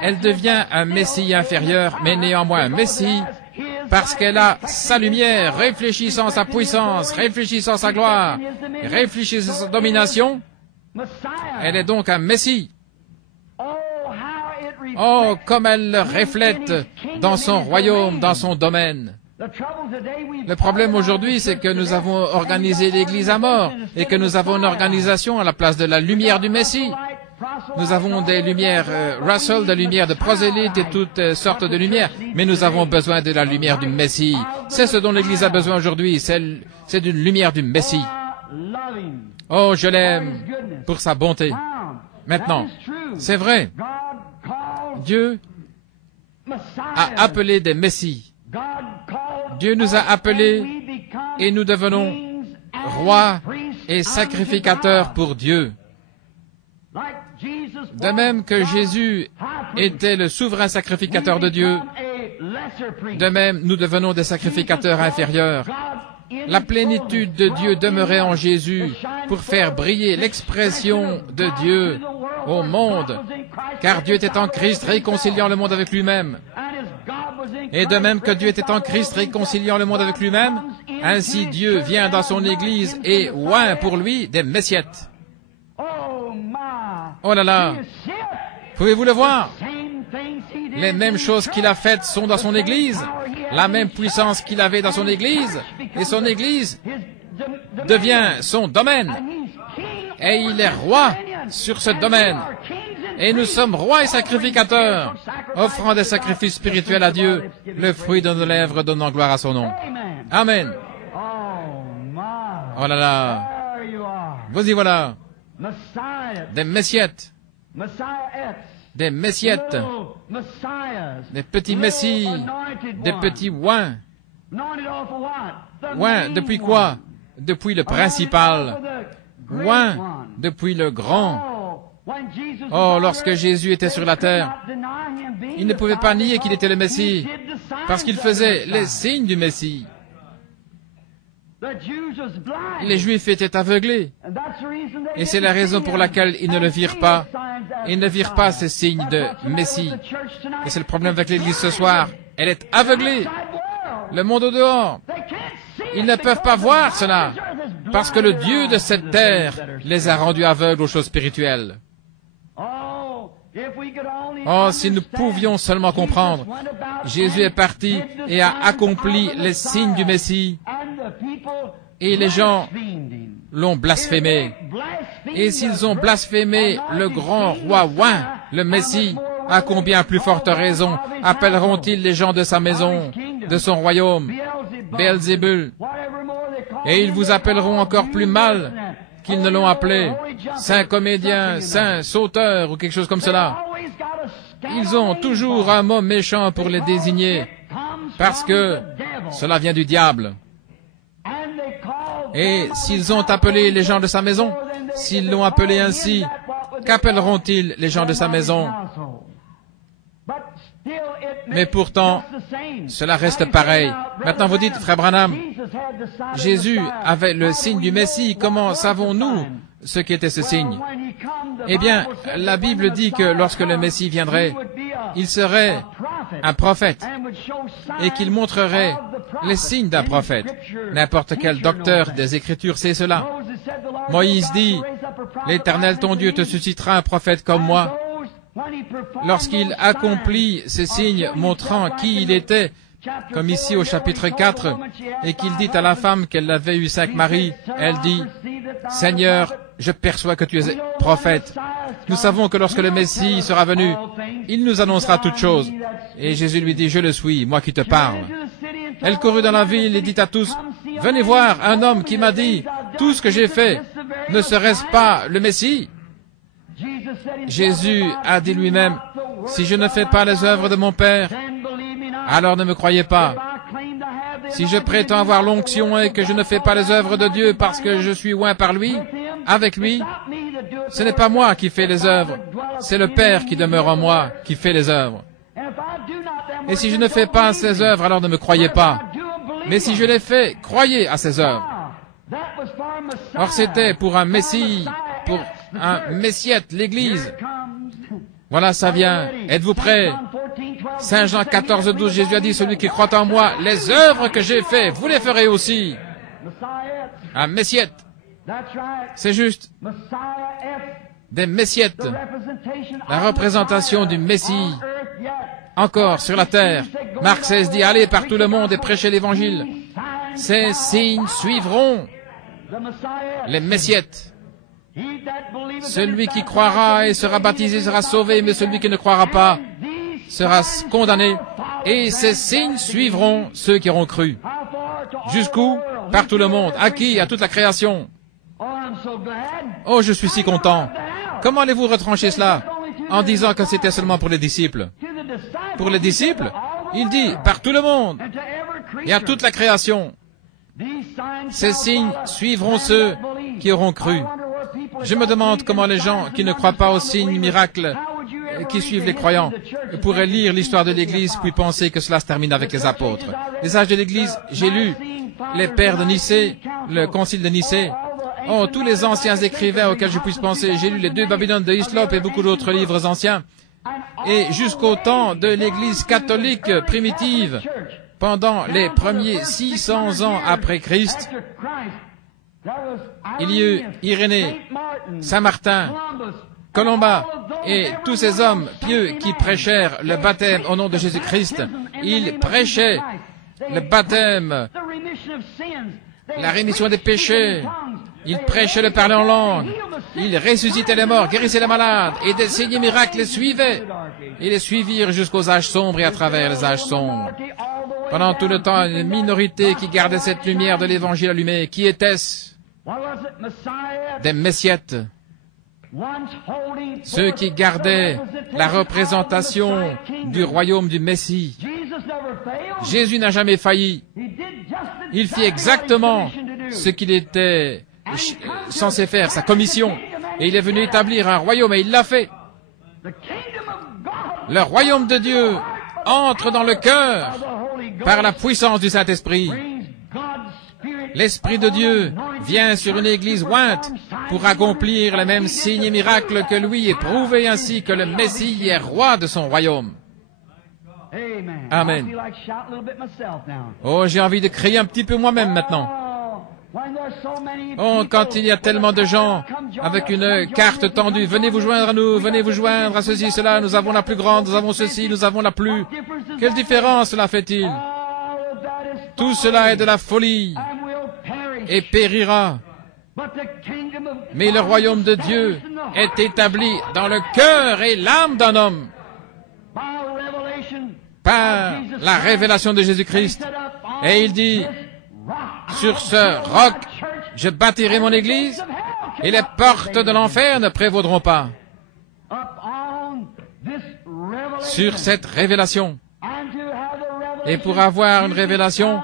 elle devient un Messie inférieur, mais néanmoins un Messie, parce qu'elle a sa lumière, réfléchissant sa puissance, réfléchissant sa gloire, réfléchissant sa domination. Elle est donc un Messie. Oh, comme elle le reflète dans son royaume, dans son domaine. Le problème aujourd'hui, c'est que nous avons organisé l'Église à mort et que nous avons une organisation à la place de la lumière du Messie. Nous avons des lumières Russell, des lumières de prosélytes et toutes sortes de lumières, mais nous avons besoin de la lumière du Messie. C'est ce dont l'Église a besoin aujourd'hui, c'est d'une lumière du Messie. Oh, je l'aime pour sa bonté. Maintenant, c'est vrai, Dieu a appelé des Messies. Dieu nous a appelés et nous devenons rois et sacrificateurs pour Dieu. De même que Jésus était le souverain sacrificateur de Dieu, De même, nous devenons des sacrificateurs inférieurs. La plénitude de Dieu demeurait en Jésus pour faire briller l'expression de Dieu au monde, car Dieu était en Christ réconciliant le monde avec lui-même. Et de même que Dieu était en Christ réconciliant le monde avec lui-même, ainsi Dieu vient dans son Église et oint pour lui des messiettes. Oh là là! Pouvez-vous le voir? Les mêmes choses qu'il a faites sont dans son Église, la même puissance qu'il avait dans son Église, et son Église devient son domaine. Et il est roi sur ce domaine. Et nous sommes rois et sacrificateurs, offrant des sacrifices spirituels à Dieu, le fruit de nos lèvres donnant gloire à son nom. Amen. Oh là là. Vous y voilà. Des messiettes. Des messiettes. Des petits messies. Des petits oints. Oints, depuis quoi? Depuis le principal. Oints, depuis le grand. Oh, lorsque Jésus était sur la terre, il ne pouvait pas nier qu'il était le Messie, parce qu'il faisait les signes du Messie. Les Juifs étaient aveuglés, et c'est la raison pour laquelle ils ne le virent pas. Ils ne virent pas ces signes de Messie. Et c'est le problème avec l'Église ce soir. Elle est aveuglée. Le monde au dehors. Ils ne peuvent pas voir cela, parce que le Dieu de cette terre les a rendus aveugles aux choses spirituelles. Oh, si nous pouvions seulement comprendre. Jésus est parti et a accompli les signes du Messie, et les gens l'ont blasphémé. Et s'ils ont blasphémé le grand roi oint, le Messie, à combien plus forte raison appelleront-ils les gens de sa maison, de son royaume, Béelzébul? Et ils vous appelleront encore plus mal qu'ils ne l'ont appelé, saint comédien, saint sauteur ou quelque chose comme cela. Ils ont toujours un mot méchant pour les désigner, parce que cela vient du diable. Et s'ils ont appelé les gens de sa maison, s'ils l'ont appelé ainsi, qu'appelleront-ils les gens de sa maison? Mais pourtant, cela reste pareil. Maintenant vous dites, frère Branham, Jésus avait le signe du Messie. Comment savons-nous ce qu'était ce signe? Eh bien, la Bible dit que lorsque le Messie viendrait, il serait un prophète et qu'il montrerait les signes d'un prophète. N'importe quel docteur des Écritures sait cela. Moïse dit, l'Éternel ton Dieu te suscitera un prophète comme moi. Lorsqu'il accomplit ces signes montrant qui il était, comme ici au chapitre 4, et qu'il dit à la femme qu'elle avait eu 5 maris, elle dit, « Seigneur, je perçois que tu es prophète. Nous savons que lorsque le Messie sera venu, il nous annoncera toutes choses. » Et Jésus lui dit, « Je le suis, moi qui te parle. » Elle courut dans la ville et dit à tous, « Venez voir un homme qui m'a dit, tout ce que j'ai fait, ne serait-ce pas le Messie ?» Jésus a dit lui-même, « Si je ne fais pas les œuvres de mon Père, alors ne me croyez pas. Si je prétends avoir l'onction et que je ne fais pas les œuvres de Dieu parce que je suis oint par lui, avec lui, ce n'est pas moi qui fais les œuvres, c'est le Père qui demeure en moi qui fait les œuvres. Et si je ne fais pas ces œuvres, alors ne me croyez pas. Mais si je les fais, croyez à ces œuvres. » Or c'était pour un Messie, pour un Messiette, l'Église. Voilà, ça vient. Êtes-vous prêts? Saint Jean 14, 12, Jésus a dit, celui qui croit en moi, les œuvres que j'ai faites, vous les ferez aussi. Un Messiette. C'est juste. Des Messiettes. La représentation du Messie. Encore sur la terre. Marc 16 dit, allez par tout le monde et prêchez l'Évangile. Ces signes suivront les Messiettes. Celui qui croira et sera baptisé sera sauvé, mais celui qui ne croira pas sera condamné. Et ces signes suivront ceux qui auront cru. Jusqu'où? Par tout le monde. À qui? À toute la création. Oh, je suis si content. Comment allez-vous retrancher cela? En disant que c'était seulement pour les disciples. Pour les disciples, il dit par tout le monde et à toute la création. Ces signes suivront ceux qui auront cru. Je me demande comment les gens qui ne croient pas aux signes miracles qui suivent les croyants pourraient lire l'histoire de l'Église puis penser que cela se termine avec les apôtres. Les âges de l'Église, j'ai lu les pères de Nicée, le concile de Nicée, tous les anciens écrivains auxquels je puisse penser. J'ai lu les 2 Babylones de Hislop et beaucoup d'autres livres anciens. Et jusqu'au temps de l'Église catholique primitive, pendant les premiers 600 ans après Christ, il y eut Irénée, Saint Martin, Colomba et tous ces hommes pieux qui prêchèrent le baptême au nom de Jésus-Christ. Ils prêchaient le baptême, la rémission des péchés. Ils prêchaient le parler en langue. Ils ressuscitaient les morts, guérissaient les malades, et des signes et miracles les suivaient. Ils les suivirent jusqu'aux âges sombres et à travers les âges sombres. Pendant tout le temps, une minorité qui gardait cette lumière de l'Évangile allumée. Qui était-ce? Des messiètes. Ceux qui gardaient la représentation du royaume du Messie. Jésus n'a jamais failli. Il fit exactement ce qu'il était censé faire, sa commission. Et il est venu établir un royaume et il l'a fait. Le royaume de Dieu entre dans le cœur par la puissance du Saint-Esprit. L'Esprit de Dieu vient sur une église ointe pour accomplir les mêmes signes et miracles que lui et prouver ainsi que le Messie est roi de son royaume. Amen. Oh, j'ai envie de crier un petit peu moi-même maintenant. Oh, quand il y a tellement de gens avec une carte tendue, venez vous joindre à nous, venez vous joindre à ceci, cela, nous avons la plus grande, nous avons ceci, nous avons la plus. Quelle différence cela fait-il? Tout cela est de la folie et périra. Mais le royaume de Dieu est établi dans le cœur et l'âme d'un homme par la révélation de Jésus-Christ. Et il dit, sur ce roc, je bâtirai mon église et les portes de l'enfer ne prévaudront pas. Sur cette révélation. Et pour avoir une révélation,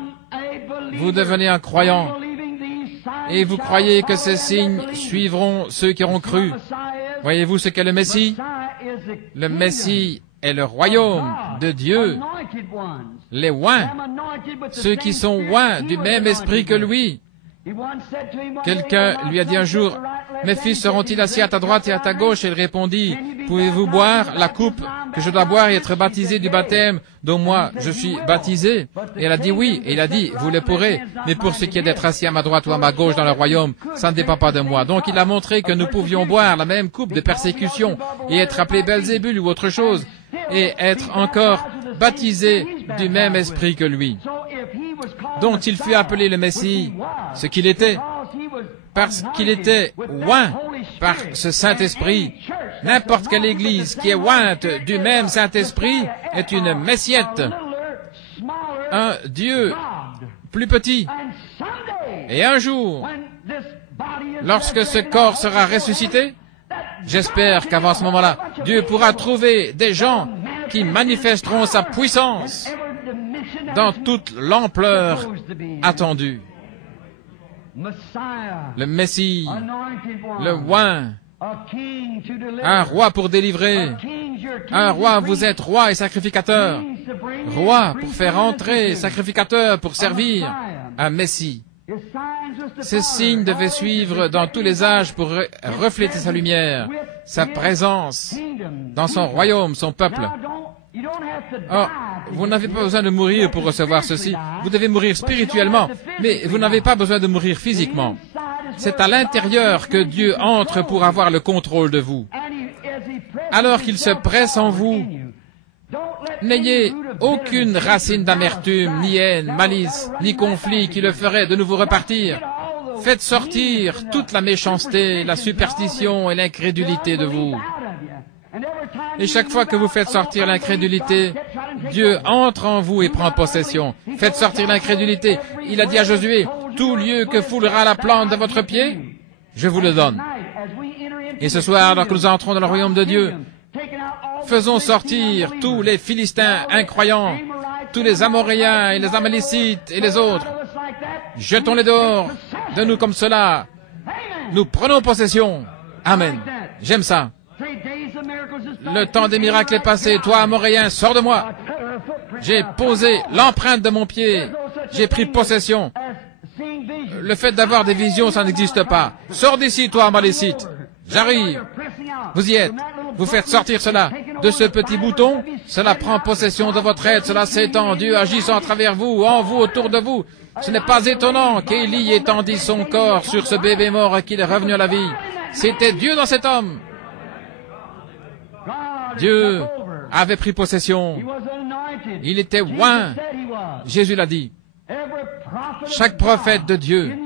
vous devenez un croyant. Et vous croyez que ces signes suivront ceux qui auront cru. Voyez-vous ce qu'est le Messie? Le Messie est le royaume de Dieu. Les oints, ceux qui sont oints du même esprit que lui. Quelqu'un lui a dit un jour, « Mes fils seront-ils assis à ta droite et à ta gauche ?» Et il répondit, « Pouvez-vous boire la coupe que je dois boire et être baptisé du baptême dont moi je suis baptisé ?» Et elle a dit oui, et il a dit, « Vous le pourrez, mais pour ce qui est d'être assis à ma droite ou à ma gauche dans le royaume, ça ne dépend pas de moi. » Donc il a montré que nous pouvions boire la même coupe de persécution et être appelé Belzébul ou autre chose, et être encore baptisé du même esprit que lui. Dont il fut appelé le Messie, ce qu'il était, parce qu'il était oint par ce Saint-Esprit. N'importe quelle église qui est ointe du même Saint-Esprit est une messiette, un Dieu plus petit. Et un jour, lorsque ce corps sera ressuscité, j'espère qu'avant ce moment-là, Dieu pourra trouver des gens qui manifesteront sa puissance dans toute l'ampleur attendue. Le Messie, le oint, un roi pour délivrer, un roi, vous êtes roi et sacrificateur, roi pour faire entrer, sacrificateur pour servir, un Messie. Ces signes devaient suivre dans tous les âges pour refléter sa lumière, sa présence dans son royaume, son peuple. Or, vous n'avez pas besoin de mourir pour recevoir ceci. Vous devez mourir spirituellement, mais vous n'avez pas besoin de mourir physiquement. C'est à l'intérieur que Dieu entre pour avoir le contrôle de vous. Alors qu'il se presse en vous, n'ayez aucune racine d'amertume, ni haine, malice, ni conflit qui le ferait de nouveau repartir. Faites sortir toute la méchanceté, la superstition et l'incrédulité de vous. Et chaque fois que vous faites sortir l'incrédulité, Dieu entre en vous et prend possession. Faites sortir l'incrédulité. Il a dit à Josué, « Tout lieu que foulera la plante de votre pied, je vous le donne. » Et ce soir, alors que nous entrons dans le royaume de Dieu, faisons sortir tous les Philistins incroyants, tous les Amoréens et les Amalécites et les autres. Jetons-les dehors de nous comme cela. Nous prenons possession. Amen. J'aime ça. Le temps des miracles est passé. Toi, Amoréen, sors de moi. J'ai posé l'empreinte de mon pied. J'ai pris possession. Le fait d'avoir des visions, ça n'existe pas. Sors d'ici, toi, Amalécite. J'arrive. Vous y êtes. Vous faites sortir cela de ce petit bouton. Cela prend possession de votre être. Cela s'étend. Dieu agissant à travers vous, en vous, autour de vous. Ce n'est pas étonnant qu'Élie étendit son corps sur ce bébé mort et qu'il est revenu à la vie. C'était Dieu dans cet homme. Dieu avait pris possession. Il était oint. Jésus l'a dit. Chaque prophète de Dieu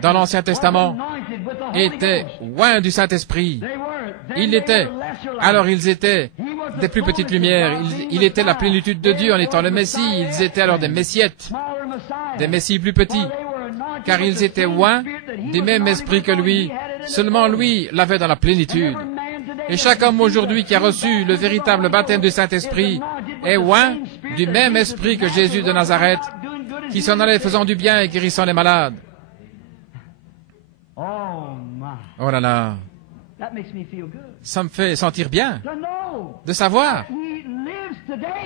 dans l'Ancien Testament était oint du Saint-Esprit. Il était. Alors ils étaient des plus petites lumières. Il était la plénitude de Dieu en étant le Messie. Ils étaient alors des messiettes, des messies plus petits, car ils étaient oints du même esprit que lui. Seulement lui l'avait dans la plénitude. Et chaque homme aujourd'hui qui a reçu le véritable baptême du Saint-Esprit est oint du même esprit que Jésus de Nazareth, qui s'en allait faisant du bien et guérissant les malades. Oh là là, ça me fait sentir bien de savoir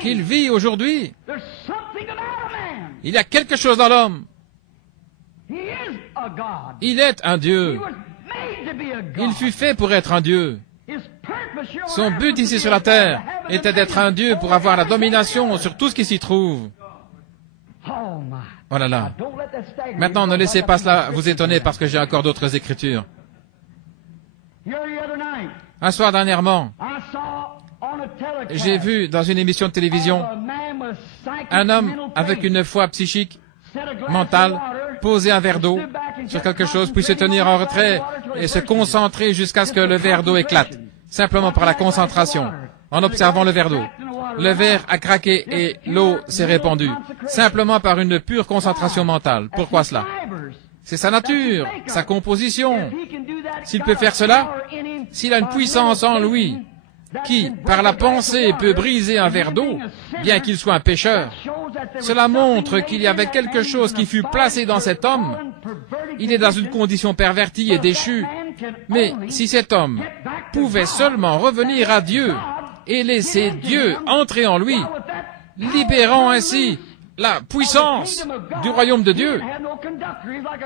qu'il vit aujourd'hui. Il y a quelque chose dans l'homme. Il est un Dieu. Il fut fait pour être un Dieu. Son but ici sur la terre était d'être un Dieu pour avoir la domination sur tout ce qui s'y trouve. Oh là là. Maintenant, ne laissez pas cela vous étonner parce que j'ai encore d'autres écritures. Un soir dernièrement, j'ai vu dans une émission de télévision un homme avec une foi psychique, mentale, poser un verre d'eau sur quelque chose, puis se tenir en retrait et se concentrer jusqu'à ce que le verre d'eau éclate, simplement par la concentration, en observant le verre d'eau. Le verre a craqué et l'eau s'est répandue, simplement par une pure concentration mentale. Pourquoi cela? C'est sa nature, sa composition. S'il peut faire cela, s'il a une puissance en lui, qui, par la pensée, peut briser un verre d'eau, bien qu'il soit un pécheur, cela montre qu'il y avait quelque chose qui fut placé dans cet homme. Il est dans une condition pervertie et déchue. Mais si cet homme pouvait seulement revenir à Dieu et laisser Dieu entrer en lui, libérant ainsi la puissance du royaume de Dieu.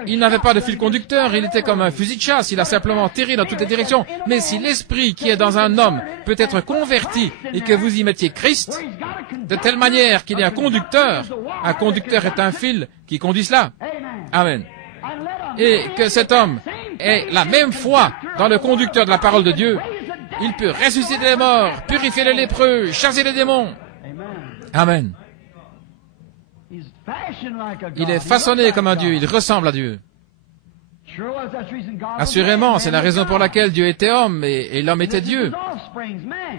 Il n'avait pas de fil conducteur, il était comme un fusil de chasse, il a simplement tiré dans toutes les directions. Mais si l'esprit qui est dans un homme peut être converti et que vous y mettiez Christ, de telle manière qu'il y ait un conducteur est un fil qui conduit cela. Amen. Et que cet homme ait la même foi dans le conducteur de la parole de Dieu, il peut ressusciter les morts, purifier les lépreux, chasser les démons. Amen. Il est façonné comme un Dieu, il ressemble à Dieu. Assurément, c'est la raison pour laquelle Dieu était homme et l'homme était Dieu.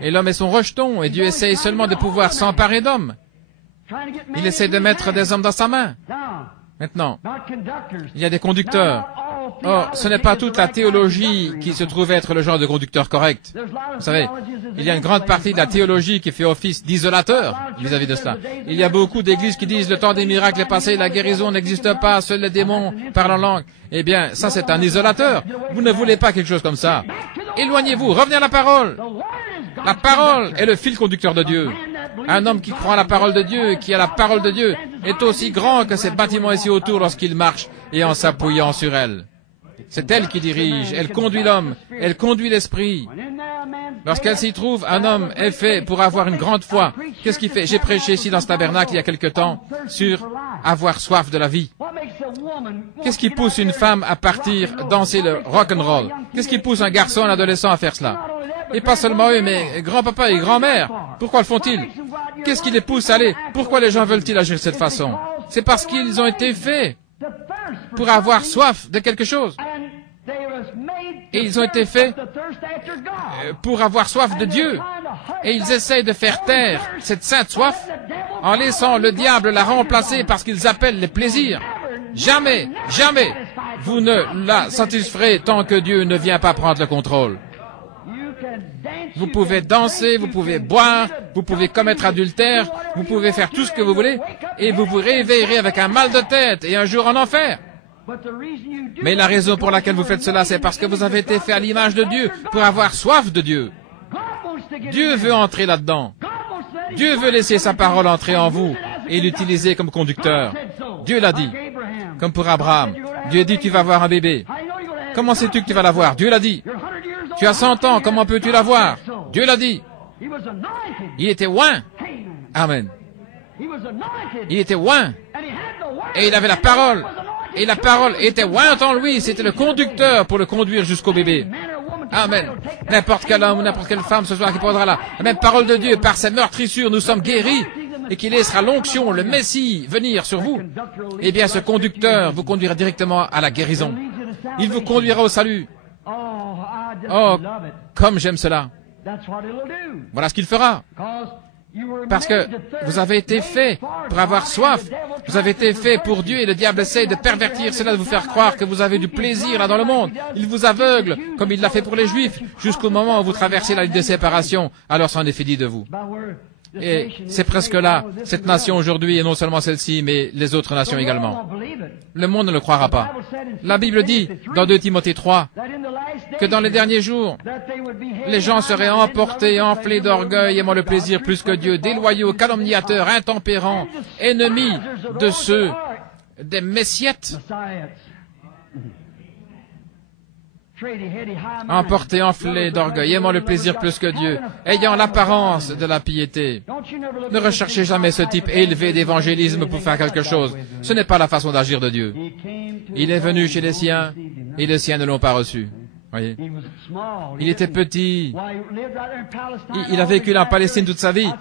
Et l'homme est son rejeton et Dieu essaye seulement de pouvoir s'emparer d'hommes. Il essaie de mettre des hommes dans sa main. Maintenant, il y a des conducteurs. Or, ce n'est pas toute la théologie qui se trouve être le genre de conducteur correct. Vous savez, il y a une grande partie de la théologie qui fait office d'isolateur vis-à-vis de cela. Il y a beaucoup d'églises qui disent le temps des miracles est passé, la guérison n'existe pas, seuls les démons parlent en langue. Eh bien, ça c'est un isolateur. Vous ne voulez pas quelque chose comme ça. Éloignez-vous, revenez à la parole. La parole est le fil conducteur de Dieu. Un homme qui croit à la parole de Dieu, qui a la parole de Dieu, est aussi grand que ces bâtiments ici autour lorsqu'il marche et en s'appuyant sur elle. C'est elle qui dirige, elle conduit l'homme, elle conduit l'esprit. Lorsqu'elle s'y trouve, un homme est fait pour avoir une grande foi. Qu'est-ce qu'il fait? J'ai prêché ici dans ce tabernacle il y a quelque temps sur avoir soif de la vie. Qu'est-ce qui pousse une femme à partir danser le rock'n'roll? Qu'est-ce qui pousse un garçon, un adolescent à faire cela? Et pas seulement eux, mais grand-papa et grand-mère. Pourquoi le font-ils? Qu'est-ce qui les pousse à aller? Pourquoi les gens veulent-ils agir de cette façon? C'est parce qu'ils ont été faits pour avoir soif de quelque chose. Et ils ont été faits pour avoir soif de Dieu. Et ils essayent de faire taire cette sainte soif en laissant le diable la remplacer par ce qu'ils appellent les plaisirs. Jamais, jamais, vous ne la satisferez tant que Dieu ne vient pas prendre le contrôle. Vous pouvez danser, vous pouvez boire, vous pouvez commettre adultère, vous pouvez faire tout ce que vous voulez, et vous vous réveillerez avec un mal de tête et un jour en enfer. Mais la raison pour laquelle vous faites cela, c'est parce que vous avez été fait à l'image de Dieu, pour avoir soif de Dieu. Dieu veut entrer là-dedans. Dieu veut laisser sa parole entrer en vous et l'utiliser comme conducteur. Dieu l'a dit. Comme pour Abraham. Dieu dit, tu vas avoir un bébé. Comment sais-tu que tu vas l'avoir? Dieu l'a dit. Tu as 100 ans, comment peux-tu l'avoir? Dieu l'a dit. Il était oint. Amen. Il était oint. Et il avait la parole. Et la parole était ointe en lui. C'était le conducteur pour le conduire jusqu'au bébé. Amen. N'importe quel homme ou n'importe quelle femme ce soir qui prendra la même parole de Dieu, par ses meurtrissures, nous sommes guéris, et qui laissera l'onction, le Messie, venir sur vous, eh bien ce conducteur vous conduira directement à la guérison. Il vous conduira au salut. Oh, comme j'aime cela. Voilà ce qu'il fera. Parce que vous avez été fait pour avoir soif. Vous avez été fait pour Dieu et le diable essaie de pervertir cela, de vous faire croire que vous avez du plaisir là dans le monde. Il vous aveugle, comme il l'a fait pour les Juifs, jusqu'au moment où vous traversez la ligne de séparation. Alors c'en est fini de vous. Et c'est presque là, cette nation aujourd'hui, et non seulement celle-ci, mais les autres nations également. Le monde ne le croira pas. La Bible dit, dans 2 Timothée 3, que dans les derniers jours, les gens seraient emportés, enflés d'orgueil, aimant le plaisir plus que Dieu, déloyaux, calomniateurs, intempérants, ennemis de ceux, des messiettes, emportés, enflés d'orgueil, aimant le plaisir plus que Dieu, ayant l'apparence de la piété. Ne recherchez jamais ce type élevé d'évangélisme pour faire quelque chose. Ce n'est pas la façon d'agir de Dieu. Il est venu chez les siens, et les siens ne l'ont pas reçu. Voyez. Il était petit. Il a vécu en Palestine toute sa vie.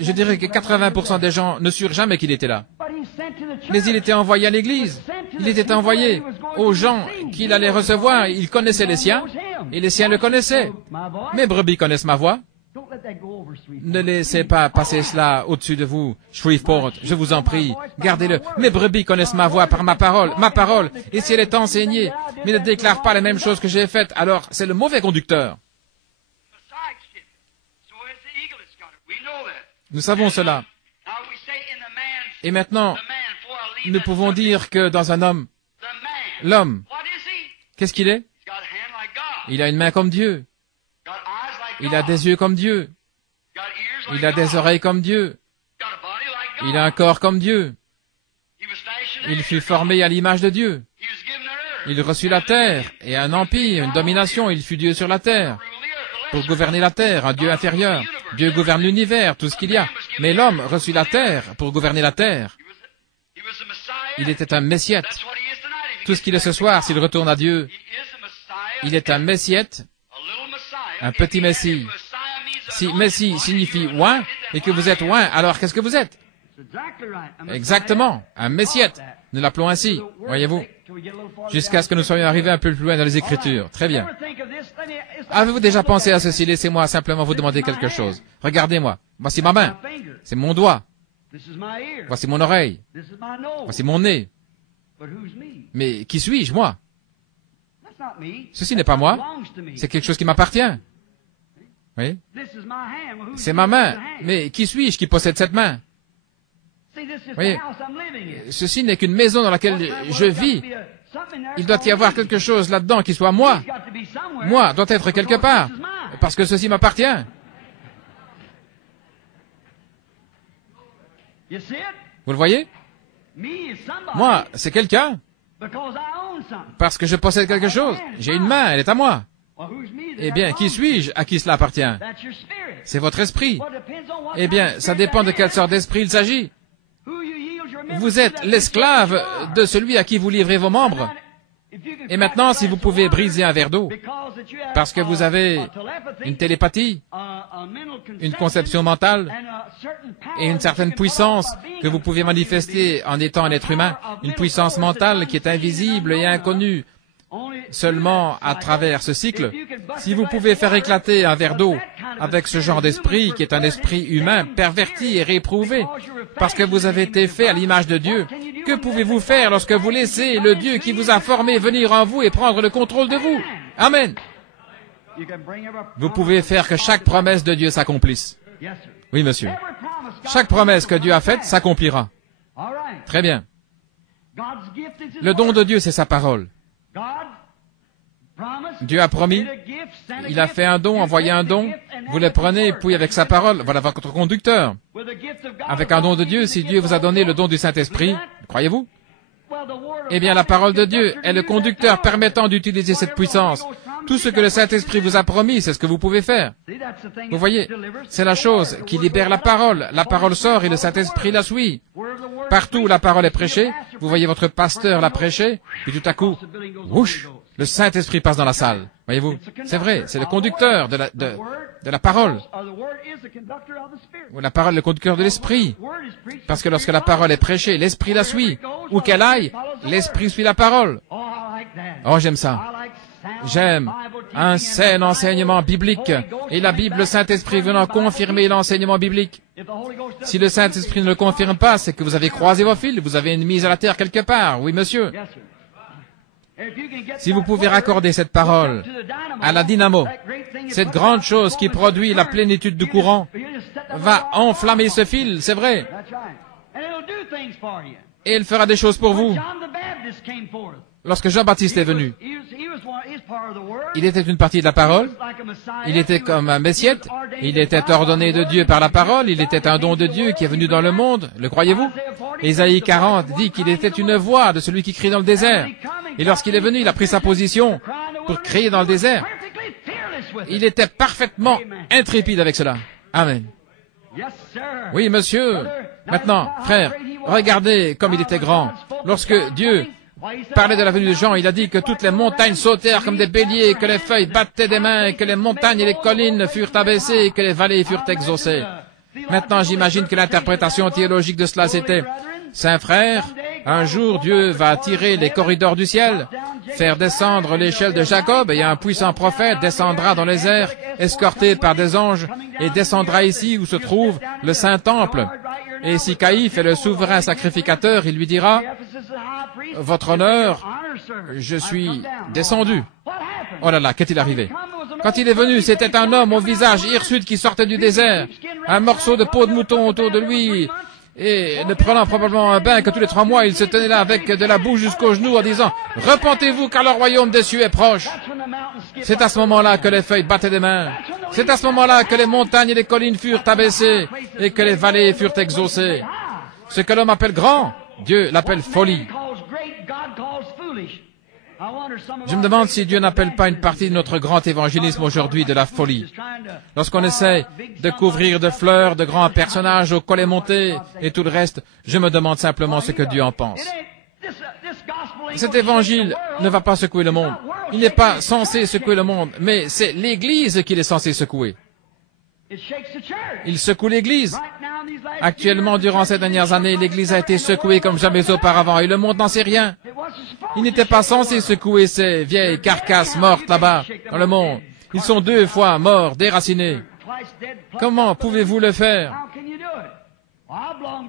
Je dirais que 80% des gens ne surent jamais qu'il était là. Mais il était envoyé à l'église. Il était envoyé aux gens qu'il allait recevoir. Il connaissait les siens, et les siens le connaissaient. Mes brebis connaissent ma voix. Ne laissez pas passer cela au-dessus de vous, Shreveport, je vous en prie, gardez-le. Mes brebis connaissent ma voix par ma parole, et si elle est enseignée, mais ne déclare pas les mêmes choses que j'ai faites, alors c'est le mauvais conducteur. Nous savons cela. Et maintenant, nous pouvons dire que dans un homme, l'homme, qu'est-ce qu'il est? Il a une main comme Dieu. Il a des yeux comme Dieu. Il a des oreilles comme Dieu. Il a un corps comme Dieu. Il fut formé à l'image de Dieu. Il reçut la terre et un empire, une domination. Il fut Dieu sur la terre. Pour gouverner la terre, un Dieu inférieur. Dieu gouverne l'univers, tout ce qu'il y a. Mais l'homme reçut la terre pour gouverner la terre. Il était un messiette. Tout ce qu'il est ce soir, s'il retourne à Dieu, il est un messiette, un petit messie. Si messie signifie oint, et que vous êtes oint, alors qu'est-ce que vous êtes? Exactement, un messiette. Nous l'appelons ainsi, voyez-vous, jusqu'à ce que nous soyons arrivés un peu plus loin dans les Écritures. Très bien. Avez-vous déjà pensé à ceci? Laissez-moi simplement vous demander quelque chose. Regardez-moi. Voici ma main. C'est mon doigt. Voici mon oreille. Voici mon nez. Mais qui suis-je, moi? Ceci n'est pas moi. C'est quelque chose qui m'appartient. Oui? C'est ma main. Mais qui suis-je qui possède cette main? Oui. Ceci n'est qu'une maison dans laquelle je vis. Il doit y avoir quelque chose là-dedans qui soit moi. Moi doit être quelque part. Parce que ceci m'appartient. Vous le voyez? Moi, c'est quelqu'un. Parce que je possède quelque chose. J'ai une main, elle est à moi. Eh bien, qui suis-je à qui cela appartient? C'est votre esprit. Eh bien, ça dépend de quelle sorte d'esprit il s'agit. Vous êtes l'esclave de celui à qui vous livrez vos membres. Et maintenant, si vous pouvez briser un verre d'eau, parce que vous avez une télépathie, une conception mentale et une certaine puissance que vous pouvez manifester en étant un être humain, une puissance mentale qui est invisible et inconnue seulement à travers ce cycle, si vous pouvez faire éclater un verre d'eau avec ce genre d'esprit qui est un esprit humain perverti et réprouvé, parce que vous avez été fait à l'image de Dieu, que pouvez-vous faire lorsque vous laissez le Dieu qui vous a formé venir en vous et prendre le contrôle de vous? Amen. Vous pouvez faire que chaque promesse de Dieu s'accomplisse. Oui, monsieur. Chaque promesse que Dieu a faite s'accomplira. Très bien. Le don de Dieu, c'est sa parole. Dieu a promis, il a fait un don, envoyé un don, Vous les prenez, puis avec sa parole, voilà votre conducteur. Avec un don de Dieu, si Dieu vous a donné le don du Saint-Esprit, croyez-vous? Eh bien, la parole de Dieu est le conducteur permettant d'utiliser cette puissance. Tout ce que le Saint-Esprit vous a promis, c'est ce que vous pouvez faire. Vous voyez, c'est la chose qui libère la parole. La parole sort et le Saint-Esprit la suit. Partout où la parole est prêchée, vous voyez votre pasteur la prêcher, puis tout à coup, whoosh, le Saint-Esprit passe dans la salle. Voyez-vous, c'est vrai, c'est le conducteur de la parole. Ou la parole est le conducteur de l'Esprit. Parce que lorsque la parole est prêchée, l'Esprit la suit. Où qu'elle aille, l'Esprit suit la parole. Oh, j'aime ça. J'aime un sain enseignement biblique et la Bible, le Saint-Esprit venant confirmer l'enseignement biblique. Si le Saint-Esprit ne le confirme pas, c'est que vous avez croisé vos fils, vous avez une mise à la terre quelque part. Oui, monsieur. Si vous pouvez raccorder cette parole à la dynamo, cette grande chose qui produit la plénitude du courant, va enflammer ce fil, c'est vrai. Et elle fera des choses pour vous. Lorsque Jean-Baptiste est venu, il était une partie de la parole, il était comme un messiette, il était ordonné de Dieu par la parole, il était un don de Dieu qui est venu dans le monde, le croyez-vous? Ésaïe 40 dit qu'il était une voix de celui qui crie dans le désert. Et lorsqu'il est venu, il a pris sa position pour crier dans le désert. Il était parfaitement intrépide avec cela. Amen. Oui, monsieur. Maintenant, frère, regardez comme il était grand. Lorsque Dieu parlait de la venue de Jean, il a dit que toutes les montagnes sautèrent comme des béliers, que les feuilles battaient des mains, que les montagnes et les collines furent abaissées, et que les vallées furent exaucées. Maintenant, j'imagine que l'interprétation théologique de cela, c'était, Saint frère, un jour Dieu va tirer les corridors du ciel, faire descendre l'échelle de Jacob, et un puissant prophète descendra dans les airs, escorté par des anges, et descendra ici où se trouve le Saint-Temple. Et si Caïphe est le souverain sacrificateur, il lui dira, votre honneur, je suis descendu. Oh là là, qu'est-il arrivé? Quand il est venu, c'était un homme au visage hirsute qui sortait du désert, un morceau de peau de mouton autour de lui, et ne prenant probablement un bain que tous les 3 mois, il se tenait là avec de la boue jusqu'aux genoux en disant, repentez-vous car le royaume des cieux est proche. C'est à ce moment-là que les feuilles battaient des mains. C'est à ce moment-là que les montagnes et les collines furent abaissées et que les vallées furent exaucées. Ce que l'homme appelle grand, Dieu l'appelle folie. Je me demande si Dieu n'appelle pas une partie de notre grand évangélisme aujourd'hui de la folie. Lorsqu'on essaie de couvrir de fleurs de grands personnages au collet monté et tout le reste, je me demande simplement ce que Dieu en pense. Cet évangile ne va pas secouer le monde. Il n'est pas censé secouer le monde, mais c'est l'Église qu'il est censé secouer. Il secoue l'Église. Actuellement, durant ces dernières années, l'Église a été secouée comme jamais auparavant et le monde n'en sait rien. Il n'était pas censé secouer ces vieilles carcasses mortes là-bas, dans le monde. Ils sont 2 fois morts, déracinés. Comment pouvez-vous le faire?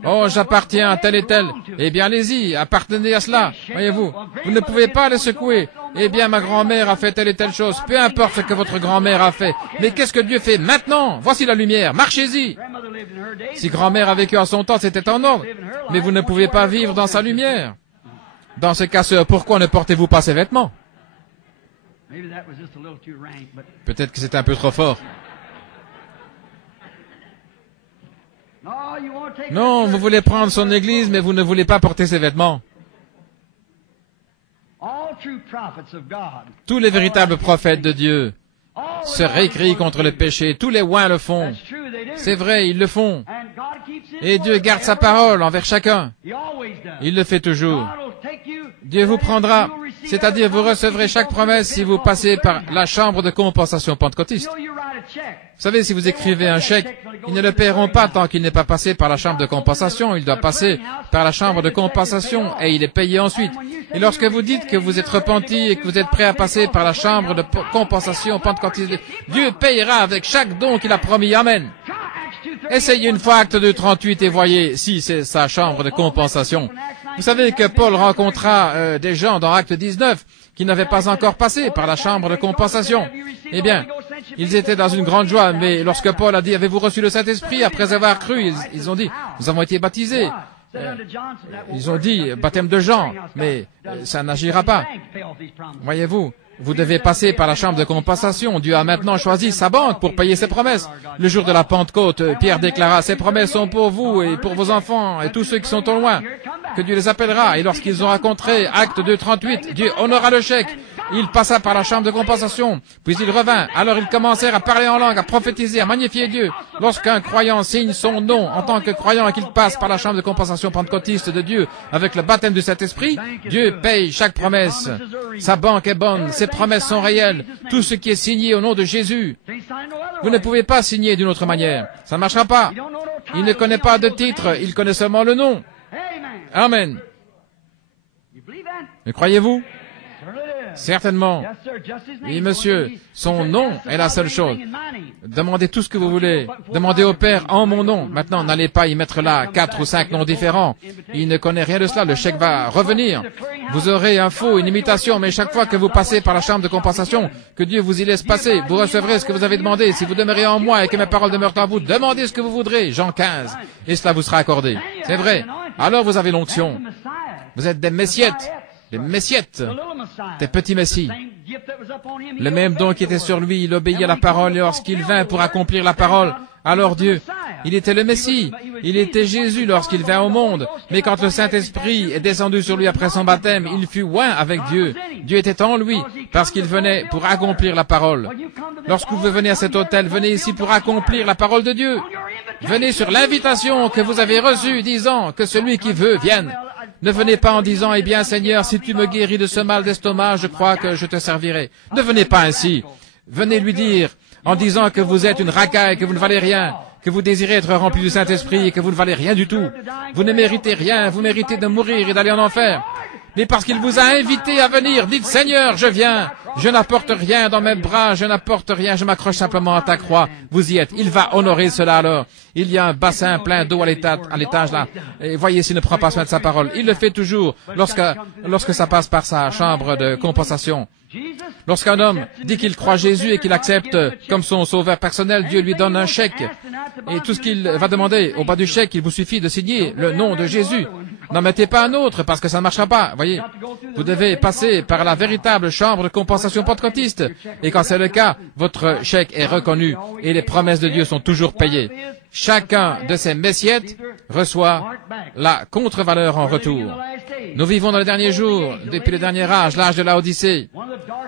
Oh, j'appartiens à tel et tel. Eh bien, allez-y, appartenez à cela. Voyez-vous, vous ne pouvez pas les secouer. Eh bien, ma grand-mère a fait telle et telle chose. Peu importe ce que votre grand-mère a fait. Mais qu'est-ce que Dieu fait maintenant? Voici la lumière, marchez-y. Si grand-mère a vécu en son temps, c'était en ordre. Mais vous ne pouvez pas vivre dans sa lumière. Dans ce cas, pourquoi ne portez-vous pas ces vêtements? Peut-être que c'était un peu trop fort. Non, vous voulez prendre son église, mais vous ne voulez pas porter ses vêtements. Tous les véritables prophètes de Dieu se récrient contre le péché. Tous les oints le font. C'est vrai, ils le font. Et Dieu garde sa parole envers chacun. Il le fait toujours. Dieu vous prendra, c'est-à-dire vous recevrez chaque promesse si vous passez par la chambre de compensation pentecôtiste. Vous savez, si vous écrivez un chèque, ils ne le paieront pas tant qu'il n'est pas passé par la chambre de compensation. Il doit passer par la chambre de compensation et il est payé ensuite. Et lorsque vous dites que vous êtes repenti et que vous êtes prêt à passer par la chambre de compensation pentecôtiste, Dieu payera avec chaque don qu'il a promis. Amen. Essayez une fois Acte 2:38 et voyez si c'est sa chambre de compensation. Vous savez que Paul rencontra des gens dans Acte 19 qui n'avaient pas encore passé par la chambre de compensation. Eh bien, ils étaient dans une grande joie, mais lorsque Paul a dit « Avez-vous reçu le Saint-Esprit » après avoir cru, ils ont dit « Nous avons été baptisés ». Ils ont dit « Baptême de Jean », mais ça n'agira pas. Voyez-vous, Vous devez passer par la chambre de compensation. Dieu a maintenant choisi sa banque pour payer ses promesses. Le jour de la Pentecôte, Pierre déclara, ces promesses sont pour vous et pour vos enfants et tous ceux qui sont au loin, que Dieu les appellera. Et lorsqu'ils ont rencontré Acte 2:38, Dieu honora le chèque. Il passa par la chambre de compensation, puis il revint. Alors ils commencèrent à parler en langue, à prophétiser, à magnifier Dieu. Lorsqu'un croyant signe son nom en tant que croyant et qu'il passe par la chambre de compensation pentecôtiste de Dieu avec le baptême du Saint-Esprit, Dieu paye chaque promesse. Sa banque est bonne, ses promesses sont réelles, tout ce qui est signé au nom de Jésus. Vous ne pouvez pas signer d'une autre manière. Ça ne marchera pas. Il ne connaît pas de titre, il connaît seulement le nom. Amen. Mais croyez-vous? Certainement. Oui, monsieur, son nom est la seule chose. Demandez tout ce que vous voulez. Demandez au Père en mon nom. Maintenant, n'allez pas y mettre là 4 ou 5 noms différents. Il ne connaît rien de cela. Le chèque va revenir. Vous aurez un faux, une imitation, mais chaque fois que vous passez par la chambre de compensation, que Dieu vous y laisse passer, vous recevrez ce que vous avez demandé. Si vous demeurez en moi et que mes paroles demeurent en vous, demandez ce que vous voudrez. Jean 15. Et cela vous sera accordé. C'est vrai. Alors vous avez l'onction. Vous êtes des messiettes. Des messiettes, des petits messies. Le même don qui était sur lui, il obéit à la parole et lorsqu'il vint pour accomplir la parole, alors Dieu, il était le Messie, il était Jésus lorsqu'il vint au monde, mais quand le Saint-Esprit est descendu sur lui après son baptême, il fut oint avec Dieu. Dieu était en lui parce qu'il venait pour accomplir la parole. Lorsque vous venez à cet hôtel, venez ici pour accomplir la parole de Dieu. Venez sur l'invitation que vous avez reçue disant que celui qui veut vienne. Ne venez pas en disant, eh bien, Seigneur, si tu me guéris de ce mal d'estomac, je crois que je te servirai. Ne venez pas ainsi. Venez lui dire, en disant que vous êtes une racaille, que vous ne valez rien, que vous désirez être rempli du Saint-Esprit et que vous ne valez rien du tout. Vous ne méritez rien, vous méritez de mourir et d'aller en enfer. Mais parce qu'il vous a invité à venir, dites, Seigneur, je viens. Je n'apporte rien dans mes bras, je n'apporte rien, je m'accroche simplement à ta croix. Vous y êtes. Il va honorer cela alors. Il y a un bassin plein d'eau à l'étage là. Et voyez s'il ne prend pas soin de sa parole. Il le fait toujours lorsque ça passe par sa chambre de compensation. Lorsqu'un homme dit qu'il croit Jésus et qu'il accepte comme son sauveur personnel, Dieu lui donne un chèque. Et tout ce qu'il va demander au bas du chèque, il vous suffit de signer le nom de Jésus. N'en mettez pas un autre parce que ça ne marchera pas. Voyez, vous devez passer par la véritable chambre de compensation pentecôtiste. Et quand c'est le cas, votre chèque est reconnu et les promesses de Dieu sont toujours payées. Chacun de ces messiettes reçoit la contre-valeur en retour. Nous vivons dans les derniers jours, depuis le dernier âge, l'âge de la Odyssée.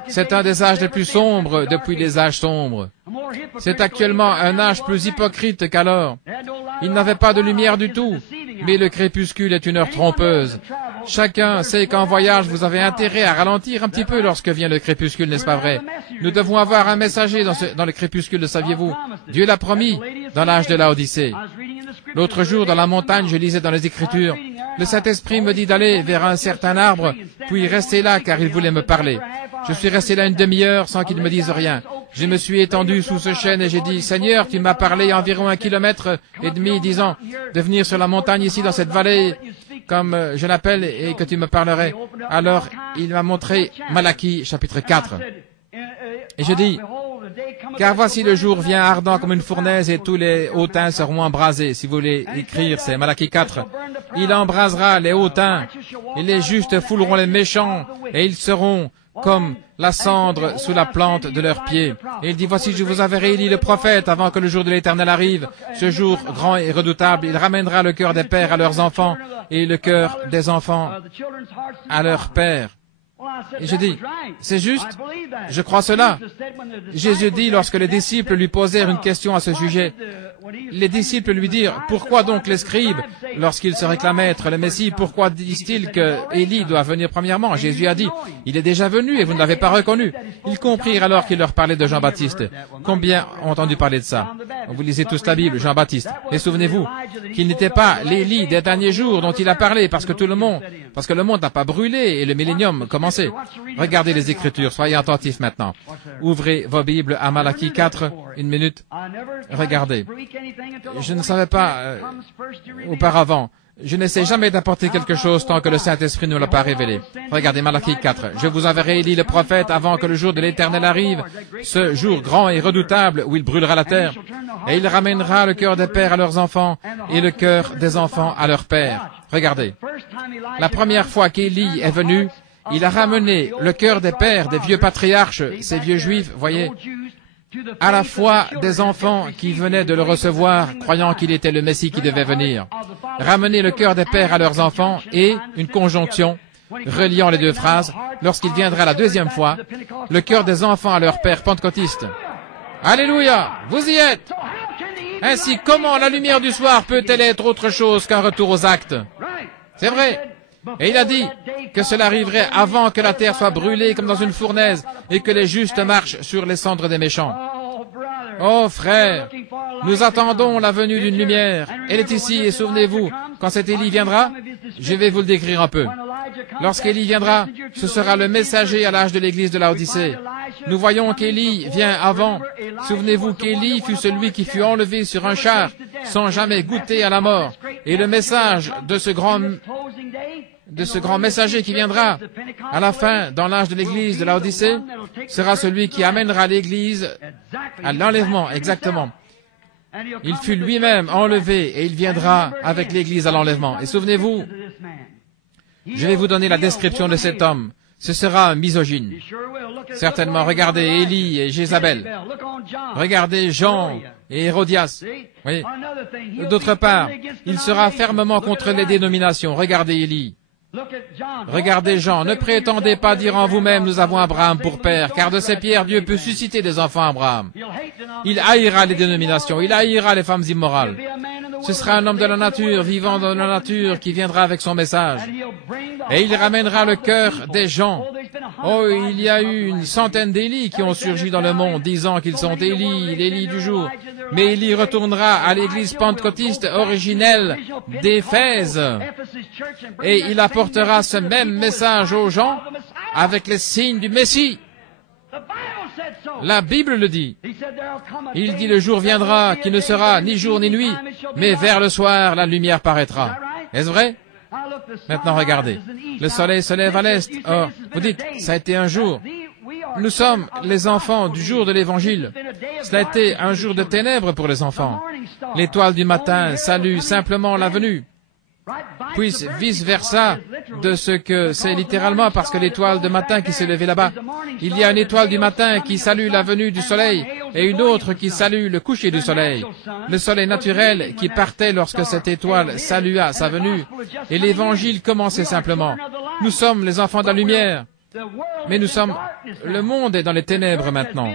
C'est un des âges les plus sombres depuis les âges sombres. C'est actuellement un âge plus hypocrite qu'alors. Il n'avait pas de lumière du tout, mais le crépuscule est une heure trompeuse. Chacun sait qu'en voyage, vous avez intérêt à ralentir un petit peu lorsque vient le crépuscule, n'est-ce pas vrai? Nous devons avoir un messager dans le crépuscule, le saviez-vous? Dieu l'a promis dans l'âge de la Odyssée. L'autre jour, dans la montagne, je lisais dans les Écritures. Le Saint-Esprit me dit d'aller vers un certain arbre, puis rester là car il voulait me parler. Je suis resté là une demi-heure sans qu'il me dise rien. Je me suis étendu sous ce chêne et j'ai dit, Seigneur, tu m'as parlé environ 1,5 kilomètre, disant de venir sur la montagne ici dans cette vallée, comme je l'appelle, et que tu me parlerais. Alors, il m'a montré Malachie, chapitre 4. Et je dis, car voici le jour vient ardent comme une fournaise et tous les hautains seront embrasés. Si vous voulez écrire, c'est Malachie 4. Il embrasera les hautains et les justes fouleront les méchants et ils seront comme la cendre sous la plante de leurs pieds. Et il dit, voici, je vous enverrai Élie le prophète avant que le jour de l'Éternel arrive. Ce jour grand et redoutable, il ramènera le cœur des pères à leurs enfants et le cœur des enfants à leurs pères. Et je dis, c'est juste, je crois cela. Jésus dit, lorsque les disciples lui posèrent une question à ce sujet, les disciples lui dirent, pourquoi donc les scribes, lorsqu'ils se réclamaient être le Messie, pourquoi disent-ils que Élie doit venir premièrement? Jésus a dit, il est déjà venu et vous ne l'avez pas reconnu. Ils comprirent alors qu'il leur parlait de Jean-Baptiste. Combien ont entendu parler de ça? Vous lisez tous la Bible, Jean-Baptiste. Et souvenez-vous qu'il n'était pas l'Élie des derniers jours dont il a parlé parce que le monde n'a pas brûlé et le millénium commençait. Regardez les Écritures, soyez attentifs maintenant. Ouvrez vos Bibles à Malachie 4, une minute. Regardez. Je ne savais pas auparavant. Je n'essaie jamais d'apporter quelque chose tant que le Saint-Esprit ne l'a pas révélé. Regardez Malachie 4. Je vous enverrai Élie le prophète avant que le jour de l'Éternel arrive, ce jour grand et redoutable où il brûlera la terre. Et il ramènera le cœur des pères à leurs enfants et le cœur des enfants à leurs pères. Regardez. La première fois qu'Élie est venu, il a ramené le cœur des pères, des vieux patriarches, ces vieux juifs, voyez, à la fois des enfants qui venaient de le recevoir, croyant qu'il était le Messie qui devait venir. Ramener le cœur des pères à leurs enfants et une conjonction reliant les deux phrases, lorsqu'il viendra la deuxième fois, le cœur des enfants à leur père pentecôtiste. Alléluia, vous y êtes. Ainsi, comment la lumière du soir peut-elle être autre chose qu'un retour aux actes? C'est vrai. Et il a dit que cela arriverait avant que la terre soit brûlée comme dans une fournaise et que les justes marchent sur les cendres des méchants. Oh frère, nous attendons la venue d'une lumière. Elle est ici et souvenez-vous, quand cet Élie viendra, je vais vous le décrire un peu. Lorsqu'Élie viendra, ce sera le messager à l'âge de l'église de Laodicée. Nous voyons qu'Élie vient avant. Souvenez-vous qu'Élie fut celui qui fut enlevé sur un char sans jamais goûter à la mort. Et le message de ce grand messager qui viendra à la fin, dans l'âge de l'église de Laodicée, sera celui qui amènera l'église à l'enlèvement, exactement. Il fut lui-même enlevé et il viendra avec l'église à l'enlèvement. Et souvenez-vous, je vais vous donner la description de cet homme. Ce sera un misogyne. Certainement, regardez Élie et Jézabel. Regardez Jean et Hérodias. Oui. D'autre part, il sera fermement contre les dénominations. Regardez Élie. Regardez Jean, ne prétendez pas dire en vous-même, nous avons Abraham pour père, car de ces pierres, Dieu peut susciter des enfants à Abraham. Il haïra les dénominations, il haïra les femmes immorales. Ce sera un homme de la nature, vivant dans la nature, qui viendra avec son message. Et il ramènera le cœur des gens. Oh, il y a eu 100 d'Élie qui ont surgi dans le monde, disant qu'ils sont Élie, l'Élie du jour. Mais Élie retournera à l'église pentecôtiste originelle d'Éphèse. Et il apportera ce même message aux gens avec les signes du Messie. La Bible le dit. Il dit le jour viendra qui ne sera ni jour ni nuit, mais vers le soir la lumière paraîtra. Est-ce vrai? Maintenant regardez. Le soleil se lève à l'est. Or, vous dites, ça a été un jour. Nous sommes les enfants du jour de l'Évangile. Cela a été un jour de ténèbres pour les enfants. L'étoile du matin salue simplement la venue. Puis vice-versa de ce que c'est littéralement parce que l'étoile de matin qui s'est levée là-bas, il y a une étoile du matin qui salue la venue du soleil et une autre qui salue le coucher du soleil. Le soleil naturel qui partait lorsque cette étoile salua sa venue et l'évangile commençait simplement. Nous sommes les enfants de la lumière. Mais le monde est dans les ténèbres maintenant.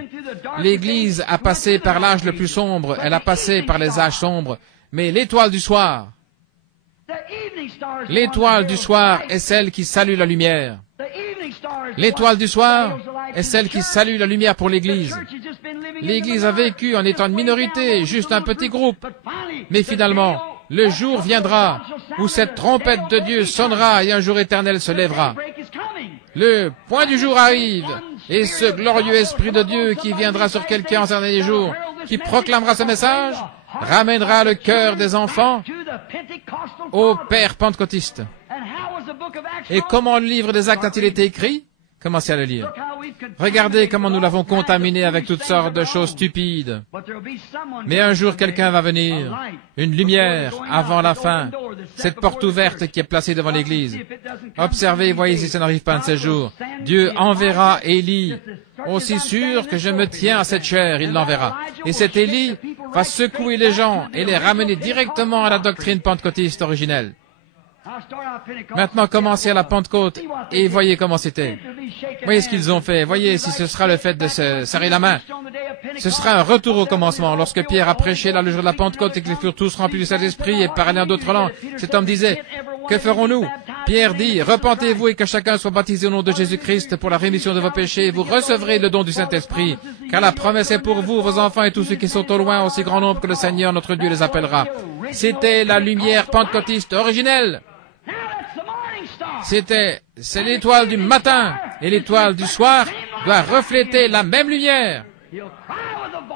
L'Église a passé par l'âge le plus sombre, elle a passé par les âges sombres, mais l'étoile du soir est celle qui salue la lumière. L'étoile du soir est celle qui salue la lumière pour l'Église. L'Église a vécu en étant une minorité, juste un petit groupe. Mais finalement, le jour viendra où cette trompette de Dieu sonnera et un jour éternel se lèvera. Le point du jour arrive, et ce glorieux Esprit de Dieu qui viendra sur quelqu'un en ces derniers jours, qui proclamera ce message, ramènera le cœur des enfants au Père pentecôtiste. Et comment le livre des Actes a-t-il été écrit? Commencez à le lire. Regardez comment nous l'avons contaminé avec toutes sortes de choses stupides. Mais un jour, quelqu'un va venir, une lumière avant la fin, cette porte ouverte qui est placée devant l'Église. Observez, voyez si ça n'arrive pas un de ces jours. Dieu enverra Élie. Aussi sûr que je me tiens à cette chair, il l'enverra. Et cet Élie va secouer les gens et les ramener directement à la doctrine pentecôtiste originelle. Maintenant, commencez à la Pentecôte et voyez comment c'était. Voyez ce qu'ils ont fait. Voyez si ce sera le fait de se serrer la main. Ce sera un retour au commencement. Lorsque Pierre a prêché là le jour de la Pentecôte et qu'ils furent tous remplis du Saint-Esprit et parlaient en d'autres langues, cet homme disait, « Que ferons-nous » Pierre dit, « Repentez-vous et que chacun soit baptisé au nom de Jésus-Christ pour la rémission de vos péchés. Vous recevrez le don du Saint-Esprit. Car la promesse est pour vous, vos enfants et tous ceux qui sont au loin, aussi grand nombre que le Seigneur notre Dieu les appellera. » C'était la lumière pentecôtiste originelle. C'est l'étoile du matin et l'étoile du soir doit refléter la même lumière.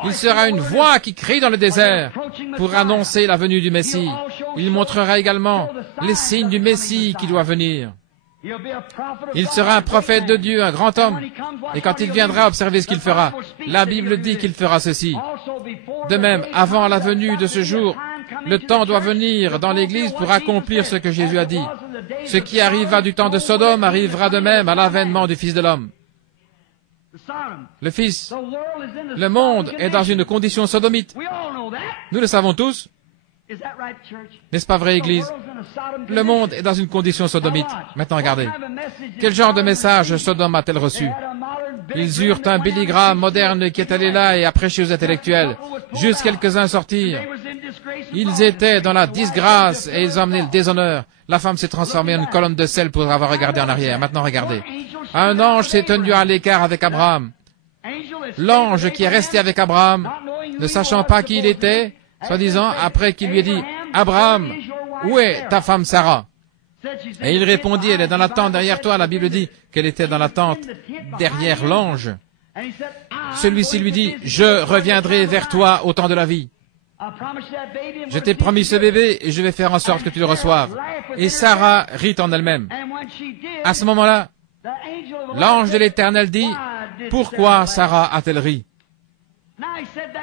Il sera une voix qui crie dans le désert pour annoncer la venue du Messie. Il montrera également les signes du Messie qui doit venir. Il sera un prophète de Dieu, un grand homme. Et quand il viendra, observez ce qu'il fera. La Bible dit qu'il fera ceci. De même, avant la venue de ce jour, le temps doit venir dans l'Église pour accomplir ce que Jésus a dit. Ce qui arriva du temps de Sodome arrivera de même à l'avènement du Fils de l'homme. Le monde est dans une condition sodomite. Nous le savons tous. N'est-ce pas vrai, Église? Le monde est dans une condition sodomite. Maintenant, regardez. Quel genre de message Sodome a-t-elle reçu? Ils eurent un Billy Graham moderne qui est allé là et a prêché aux intellectuels. Juste quelques-uns sortirent. Ils étaient dans la disgrâce et ils ont amené le déshonneur. La femme s'est transformée en une colonne de sel pour avoir regardé en arrière. Maintenant, regardez. Un ange s'est tenu à l'écart avec Abraham. L'ange qui est resté avec Abraham, ne sachant pas qui il était, soi-disant, après qu'il lui ait dit, « Abraham, où est ta femme Sarah ?» Et il répondit, « Elle est dans la tente derrière toi. » La Bible dit qu'elle était dans la tente derrière l'ange. Celui-ci lui dit, « Je reviendrai vers toi au temps de la vie. Je t'ai promis ce bébé et je vais faire en sorte que tu le reçoives. » Et Sarah rit en elle-même. À ce moment-là, l'ange de l'Éternel dit, « Pourquoi Sarah a-t-elle ri ?»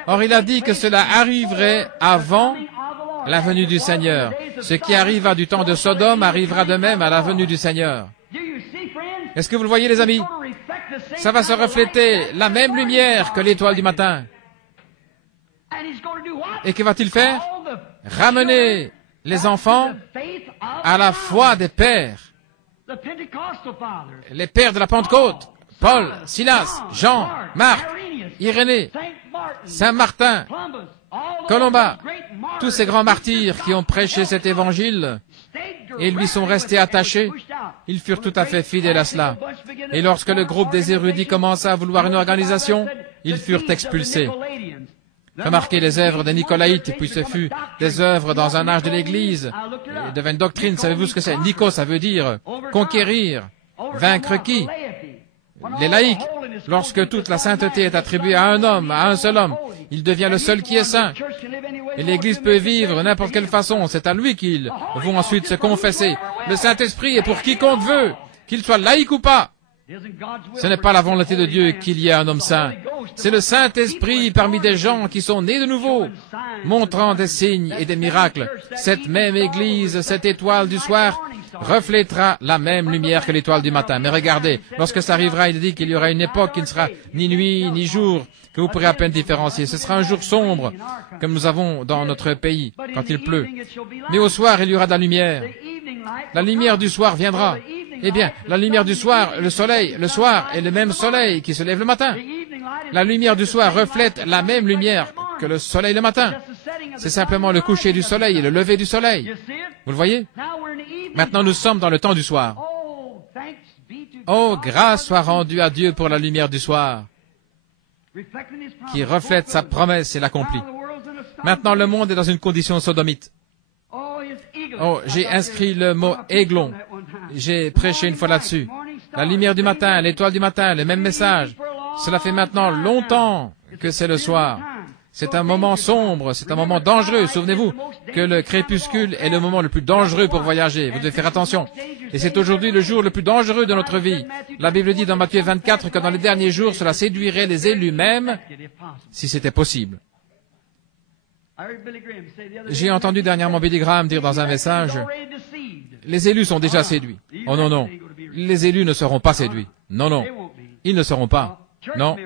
Or, il a dit que cela arriverait avant la venue du Seigneur. Ce qui arriva du temps de Sodome arrivera de même à la venue du Seigneur. Est-ce que vous le voyez, les amis? Ça va se refléter la même lumière que l'étoile du matin. Et que va-t-il faire? Ramener les enfants à la foi des pères. Les pères de la Pentecôte. Paul, Silas, Jean, Marc, Irénée, Saint Martin, Colomba, tous ces grands martyrs qui ont prêché cet évangile et lui sont restés attachés, ils furent tout à fait fidèles à cela. Et lorsque le groupe des érudits commença à vouloir une organisation, ils furent expulsés. Remarquez les œuvres des Nicolaïtes, puis ce fut des œuvres dans un âge de l'Église. Il devint une doctrine, savez-vous ce que c'est? Nico, ça veut dire conquérir, vaincre qui? Les laïcs. Lorsque toute la sainteté est attribuée à un homme, à un seul homme, il devient le seul qui est saint. Et l'Église peut vivre n'importe quelle façon, c'est à lui qu'ils vont ensuite se confesser. Le Saint-Esprit est pour quiconque veut, qu'il soit laïque ou pas. Ce n'est pas la volonté de Dieu qu'il y ait un homme saint. C'est le Saint-Esprit parmi des gens qui sont nés de nouveau, montrant des signes et des miracles. Cette même Église, cette étoile du soir, reflétera la même lumière que l'étoile du matin. Mais regardez, lorsque ça arrivera, il dit qu'il y aura une époque qui ne sera ni nuit, ni jour, que vous pourrez à peine différencier. Ce sera un jour sombre, comme nous avons dans notre pays, quand il pleut. Mais au soir, il y aura de la lumière. La lumière du soir viendra. Eh bien, la lumière du soir, le soleil, le soir est le même soleil qui se lève le matin. La lumière du soir reflète la même lumière que le soleil le matin. C'est simplement le coucher du soleil et le lever du soleil. Vous le voyez? Maintenant, nous sommes dans le temps du soir. Oh, grâce soit rendue à Dieu pour la lumière du soir, qui reflète sa promesse et l'accomplit. Maintenant, le monde est dans une condition sodomite. Oh, j'ai inscrit le mot aiglon. J'ai prêché une fois là-dessus. La lumière du matin, l'étoile du matin, le même message. Cela fait maintenant longtemps que c'est le soir. C'est un moment sombre, c'est un moment dangereux. Souvenez-vous que le crépuscule est le moment le plus dangereux pour voyager. Vous devez faire attention. Et c'est aujourd'hui le jour le plus dangereux de notre vie. La Bible dit dans Matthieu 24 que dans les derniers jours, cela séduirait les élus même, si c'était possible. J'ai entendu dernièrement Billy Graham dire dans un message, les élus sont déjà séduits. Oh non, non. Les élus ne seront pas séduits. Non, non. Ils ne seront pas. Non.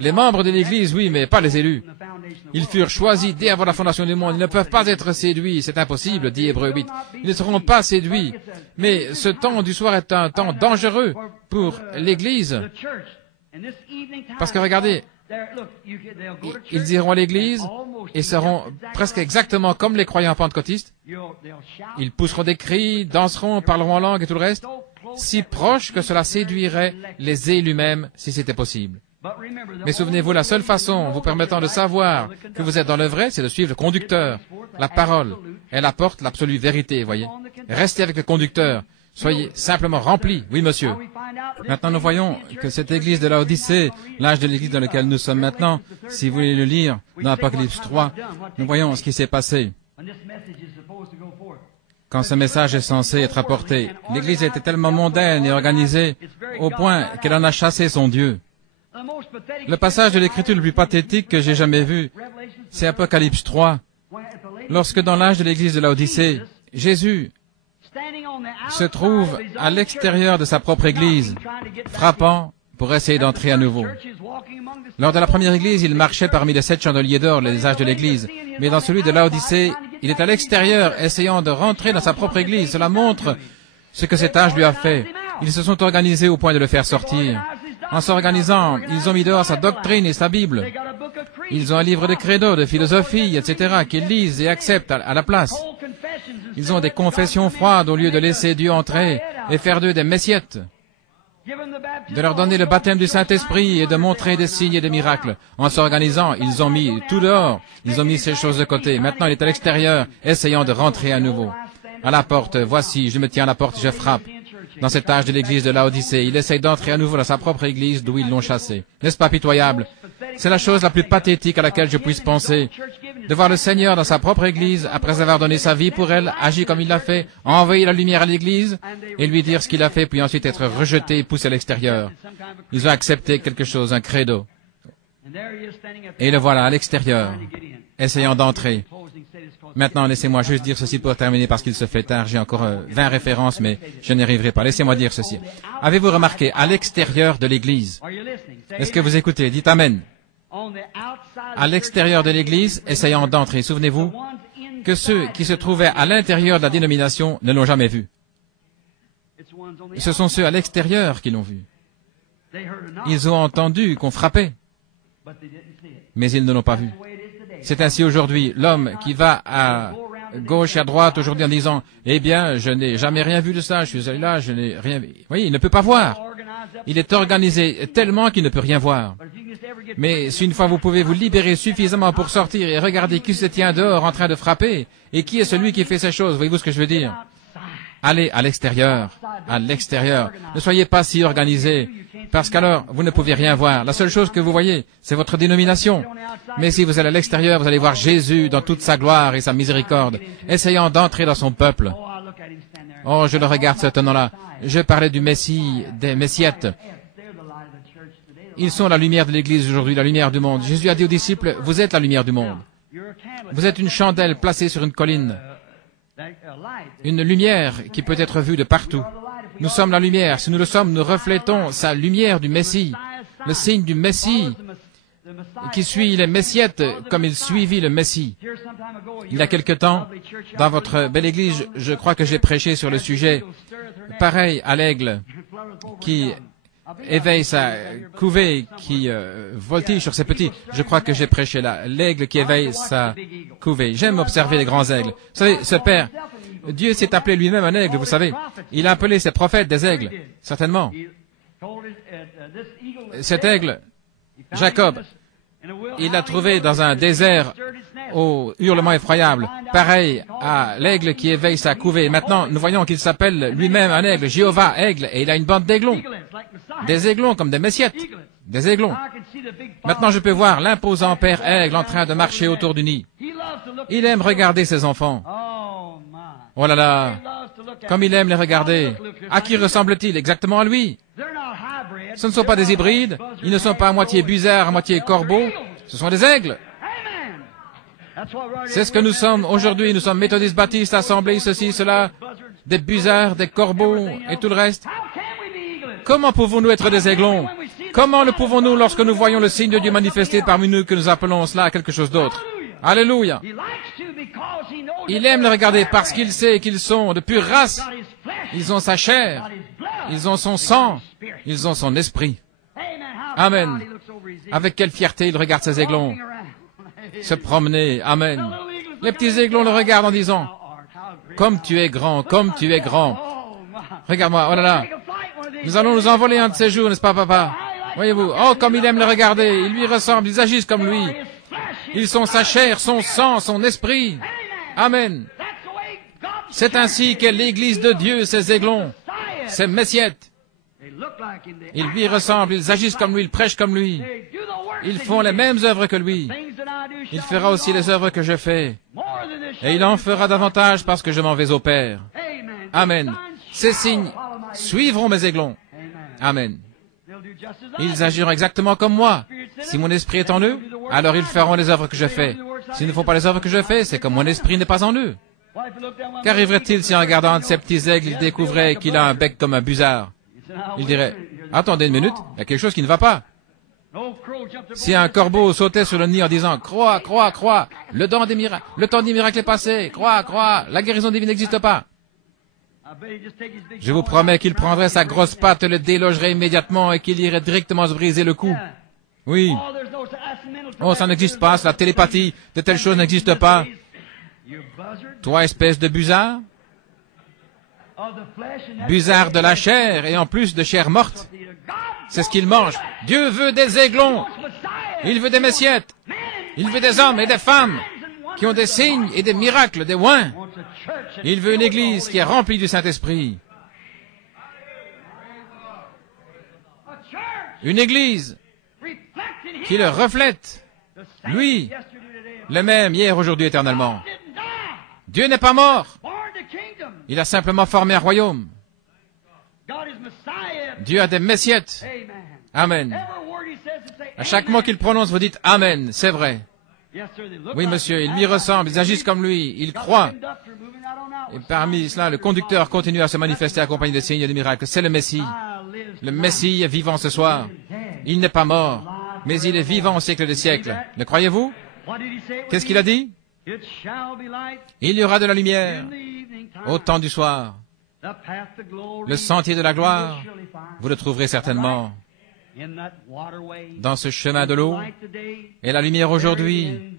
Les membres de l'Église, oui, mais pas les élus. Ils furent choisis dès avant la fondation du monde. Ils ne peuvent pas être séduits. C'est impossible, dit Hébreux 8. Ils ne seront pas séduits. Mais ce temps du soir est un temps dangereux pour l'Église. Parce que regardez, ils iront à l'église et seront presque exactement comme les croyants pentecôtistes. Ils pousseront des cris, danseront, parleront en langue et tout le reste, si proche que cela séduirait les élus même si c'était possible. Mais souvenez-vous, la seule façon vous permettant de savoir que vous êtes dans le vrai, c'est de suivre le conducteur. La parole, elle apporte l'absolue vérité, voyez. Restez avec le conducteur. Soyez simplement remplis. Oui, monsieur. Maintenant, nous voyons que cette église de Laodicée, l'âge de l'église dans lequel nous sommes maintenant, si vous voulez le lire dans Apocalypse 3, nous voyons ce qui s'est passé quand ce message est censé être apporté. L'église était tellement mondaine et organisée au point qu'elle en a chassé son Dieu. Le passage de l'écriture le plus pathétique que j'ai jamais vu, c'est Apocalypse 3, lorsque dans l'âge de l'église de Laodicée, Jésus se trouve à l'extérieur de sa propre église, frappant pour essayer d'entrer à nouveau. Lors de la première église, il marchait parmi les 7 chandeliers d'or, les âges de l'église. Mais dans celui de Laodicée, il est à l'extérieur, essayant de rentrer dans sa propre église. Cela montre ce que cet âge lui a fait. Ils se sont organisés au point de le faire sortir. En s'organisant, ils ont mis dehors sa doctrine et sa Bible. Ils ont un livre de credo, de philosophie, etc., qu'ils lisent et acceptent à la place. Ils ont des confessions froides au lieu de laisser Dieu entrer et faire d'eux des messiettes. De leur donner le baptême du Saint-Esprit et de montrer des signes et des miracles. En s'organisant, ils ont mis tout dehors. Ils ont mis ces choses de côté. Maintenant, il est à l'extérieur, essayant de rentrer à nouveau. À la porte, voici, je me tiens à la porte et je frappe. Dans cet âge de l'église de Laodicée, il essaye d'entrer à nouveau dans sa propre église d'où ils l'ont chassé. N'est-ce pas pitoyable? C'est la chose la plus pathétique à laquelle je puisse penser. De voir le Seigneur dans sa propre église, après avoir donné sa vie pour elle, agir comme il l'a fait, envoyer la lumière à l'église, et lui dire ce qu'il a fait, puis ensuite être rejeté et poussé à l'extérieur. Ils ont accepté quelque chose, un credo. Et le voilà à l'extérieur, essayant d'entrer. Maintenant, laissez-moi juste dire ceci pour terminer parce qu'il se fait tard. J'ai encore 20 références, mais je n'y arriverai pas. Laissez-moi dire ceci. Avez-vous remarqué, à l'extérieur de l'église, est-ce que vous écoutez? Dites Amen. À l'extérieur de l'église, essayant d'entrer. Souvenez-vous que ceux qui se trouvaient à l'intérieur de la dénomination ne l'ont jamais vu. Ce sont ceux à l'extérieur qui l'ont vu. Ils ont entendu qu'on frappait, mais ils ne l'ont pas vu. C'est ainsi aujourd'hui. L'homme qui va à gauche et à droite aujourd'hui en disant « Eh bien, je n'ai jamais rien vu de ça, je suis allé là, je n'ai rien vu. » Vous voyez, il ne peut pas voir. Il est organisé tellement qu'il ne peut rien voir. Mais si une fois vous pouvez vous libérer suffisamment pour sortir et regarder qui se tient dehors en train de frapper, et qui est celui qui fait ces choses, voyez-vous ce que je veux dire? Allez à l'extérieur, à l'extérieur. Ne soyez pas si organisés, parce qu'alors vous ne pouvez rien voir. La seule chose que vous voyez, c'est votre dénomination. Mais si vous allez à l'extérieur, vous allez voir Jésus dans toute sa gloire et sa miséricorde, essayant d'entrer dans son peuple. Oh, je le regarde ce tenant-là. Je parlais du Messie, des Messiettes. Ils sont la lumière de l'Église aujourd'hui, la lumière du monde. Jésus a dit aux disciples, vous êtes la lumière du monde. Vous êtes une chandelle placée sur une colline. Une lumière qui peut être vue de partout. Nous sommes la lumière. Si nous le sommes, nous reflétons sa lumière du Messie, le signe du Messie qui suit les Messiettes comme il suivit le Messie. Il y a quelque temps, dans votre belle église, je crois que j'ai prêché sur le sujet, pareil à l'aigle qui éveille sa couvée, qui voltige sur ses petits. Je crois que j'ai prêché là, l'aigle qui éveille sa couvée. J'aime observer les grands aigles. Vous savez, ce Père, Dieu s'est appelé lui-même un aigle, vous savez. Il a appelé ses prophètes des aigles, certainement. Cet aigle, Jacob, il l'a trouvé dans un désert au hurlement effroyable, pareil à l'aigle qui éveille sa couvée. Maintenant, nous voyons qu'il s'appelle lui-même un aigle, Jéhovah, aigle, et il a une bande d'aiglons. Des aiglons comme des messiettes, des aiglons. Maintenant, je peux voir l'imposant père aigle en train de marcher autour du nid. Il aime regarder ses enfants. Oh là là, comme il aime les regarder. À qui ressemble-t-il? Exactement à lui. Ce ne sont pas des hybrides, ils ne sont pas à moitié busards, à moitié corbeaux, ce sont des aigles. C'est ce que nous sommes aujourd'hui, nous sommes méthodistes, baptistes, assemblés, ceci, cela, des busards, des corbeaux et tout le reste. Comment pouvons-nous être des aiglons? Comment le pouvons-nous lorsque nous voyons le signe de Dieu manifesté parmi nous que nous appelons cela quelque chose d'autre? Alléluia! Il aime le regarder parce qu'il sait qu'ils sont de pure race. Ils ont sa chair, ils ont son sang, ils ont son esprit. Amen. Avec quelle fierté il regarde ces aiglons se promener. Amen. Les petits aiglons le regardent en disant, « Comme tu es grand, comme tu es grand. » Regarde-moi, oh là là. Nous allons nous envoler un de ces jours, n'est-ce pas, papa? Voyez-vous, oh, comme il aime le regarder. Il lui ressemble, ils agissent comme lui. Ils sont sa chair, son sang, son esprit. Amen. C'est ainsi qu'est l'Église de Dieu, ces aiglons, ces messiettes. Ils lui ressemblent, ils agissent comme lui, ils prêchent comme lui. Ils font les mêmes œuvres que lui. Il fera aussi les œuvres que je fais. Et il en fera davantage parce que je m'en vais au Père. Amen. Ces signes suivront mes aiglons. Amen. Ils agiront exactement comme moi. Si mon esprit est en eux, alors ils feront les œuvres que je fais. S'ils ne font pas les œuvres que je fais, c'est comme mon esprit n'est pas en eux. Qu'arriverait-il si en regardant de ces petits aigles, il découvrait qu'il a un bec comme un busard? Il dirait, attendez une minute, il y a quelque chose qui ne va pas. Si un corbeau sautait sur le nid en disant, crois, crois, crois, le temps des miracles est passé, crois, crois, la guérison divine n'existe pas. Je vous promets qu'il prendrait sa grosse patte, le délogerait immédiatement et qu'il irait directement se briser le cou. Oui. Oh, ça n'existe pas, c'est la télépathie, de telles choses n'existent pas. Toi, espèce de busard, busard de la chair et en plus de chair morte. C'est ce qu'il mange. Dieu veut des aiglons. Il veut des messiettes. Il veut des hommes et des femmes qui ont des signes et des miracles, des oins. Il veut une église qui est remplie du Saint-Esprit. Une église qui le reflète. Lui, le même hier, aujourd'hui, éternellement. Dieu n'est pas mort. Il a simplement formé un royaume. Dieu a des messiettes. Amen. À chaque mot qu'il prononce, vous dites Amen, c'est vrai. Oui, monsieur, ils lui ressemblent, ils agissent comme lui, ils croient. Et parmi cela, le conducteur continue à se manifester accompagné de signes et de miracles. C'est le Messie. Le Messie est vivant ce soir. Il n'est pas mort, mais il est vivant au siècle des siècles. Le croyez-vous? Qu'est-ce qu'il a dit? Il y aura de la lumière au temps du soir. Le sentier de la gloire, vous le trouverez certainement dans ce chemin de l'eau. Et la lumière aujourd'hui,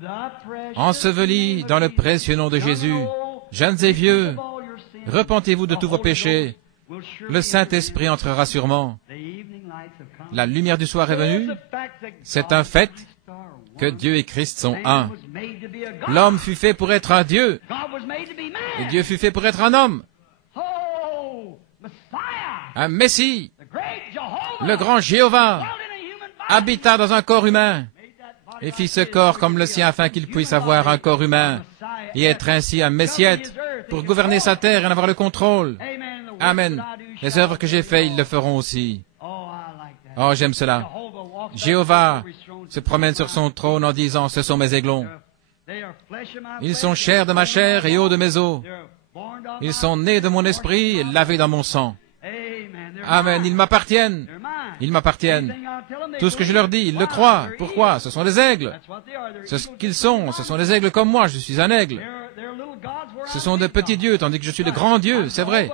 ensevelie dans le précieux nom de Jésus. Jeunes et vieux, repentez-vous de tous vos péchés. Le Saint-Esprit entrera sûrement. La lumière du soir est venue. C'est un fait que Dieu et Christ sont un. L'homme fut fait pour être un Dieu, et Dieu fut fait pour être un homme. Un Messie, le grand Jéhovah, habita dans un corps humain et fit ce corps comme le sien afin qu'il puisse avoir un corps humain et être ainsi un Messiette pour gouverner sa terre et en avoir le contrôle. Amen. Les œuvres que j'ai faites, ils le feront aussi. Oh, j'aime cela. Jéhovah se promène sur son trône en disant, ce sont mes aiglons. Ils sont chair de ma chair et eau de mes os. Ils sont nés de mon esprit et lavés dans mon sang. Amen. Ils m'appartiennent. Ils m'appartiennent. Tout ce que je leur dis, ils le croient. Pourquoi? Ce sont des aigles. C'est ce qu'ils sont. Ce sont des aigles comme moi. Je suis un aigle. Ce sont des petits dieux, tandis que je suis le grand Dieu. C'est vrai.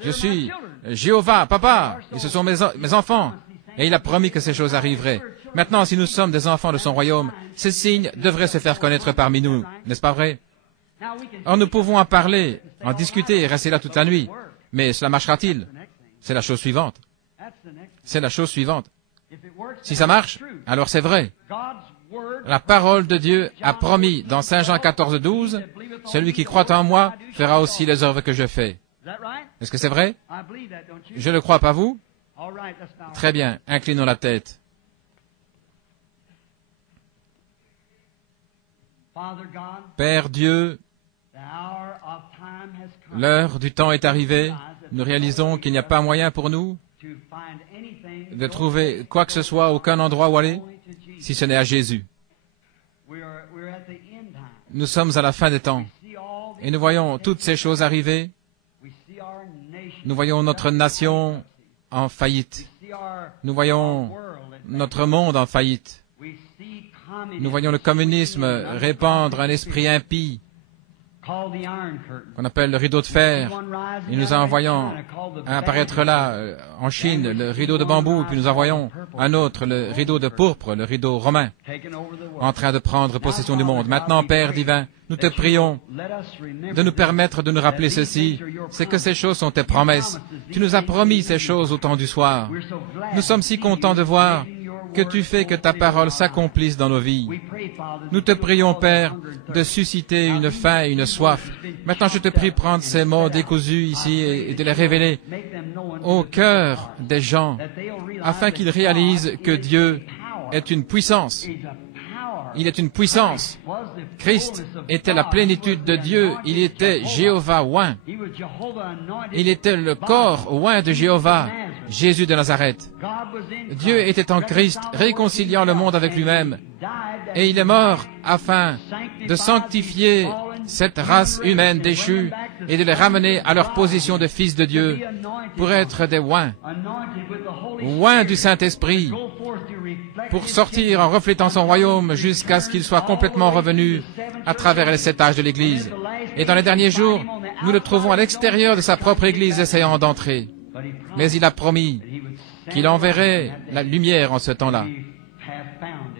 Je suis Jéhovah, papa. Et ce sont mes enfants. Et il a promis que ces choses arriveraient. Maintenant, si nous sommes des enfants de son royaume, ces signes devraient se faire connaître parmi nous. N'est-ce pas vrai? Or, nous pouvons en parler, en discuter et rester là toute la nuit. Mais cela marchera-t-il? C'est la chose suivante. C'est la chose suivante. Si ça marche, alors c'est vrai. La parole de Dieu a promis dans Saint Jean 14, 12, « Celui qui croit en moi fera aussi les œuvres que je fais. » Est-ce que c'est vrai? Je le crois, pas vous? Très bien, inclinons la tête. Père Dieu, l'heure du temps est arrivée. Nous réalisons qu'il n'y a pas moyen pour nous de trouver quoi que ce soit, aucun endroit où aller, si ce n'est à Jésus. Nous sommes à la fin des temps et nous voyons toutes ces choses arriver. Nous voyons notre nation en faillite. Nous voyons notre monde en faillite. Nous voyons le communisme répandre un esprit impie qu'on appelle le rideau de fer. Et nous en voyons apparaître là, en Chine, le rideau de bambou, puis nous en voyons un autre, le rideau de pourpre, le rideau romain, en train de prendre possession du monde. Maintenant, Père divin, nous te prions de nous permettre de nous rappeler ceci, c'est que ces choses sont tes promesses. Tu nous as promis ces choses au temps du soir. Nous sommes si contents de voir que tu fais que ta parole s'accomplisse dans nos vies. Nous te prions, Père, de susciter une faim et une soif. Maintenant, je te prie, prendre ces mots décousus ici et de les révéler au cœur des gens, afin qu'ils réalisent que Dieu est une puissance. Il est une puissance. Christ était la plénitude de Dieu. Il était Jéhovah oint. Il était le corps oint de Jéhovah, Jésus de Nazareth. Dieu était en Christ, réconciliant le monde avec lui-même. Et il est mort afin de sanctifier cette race humaine déchue et de les ramener à leur position de fils de Dieu pour être des oints du Saint-Esprit, pour sortir en reflétant son royaume jusqu'à ce qu'il soit complètement revenu à travers les 7 âges de l'Église. Et dans les derniers jours, nous le trouvons à l'extérieur de sa propre Église essayant d'entrer. Mais il a promis qu'il enverrait la lumière en ce temps-là.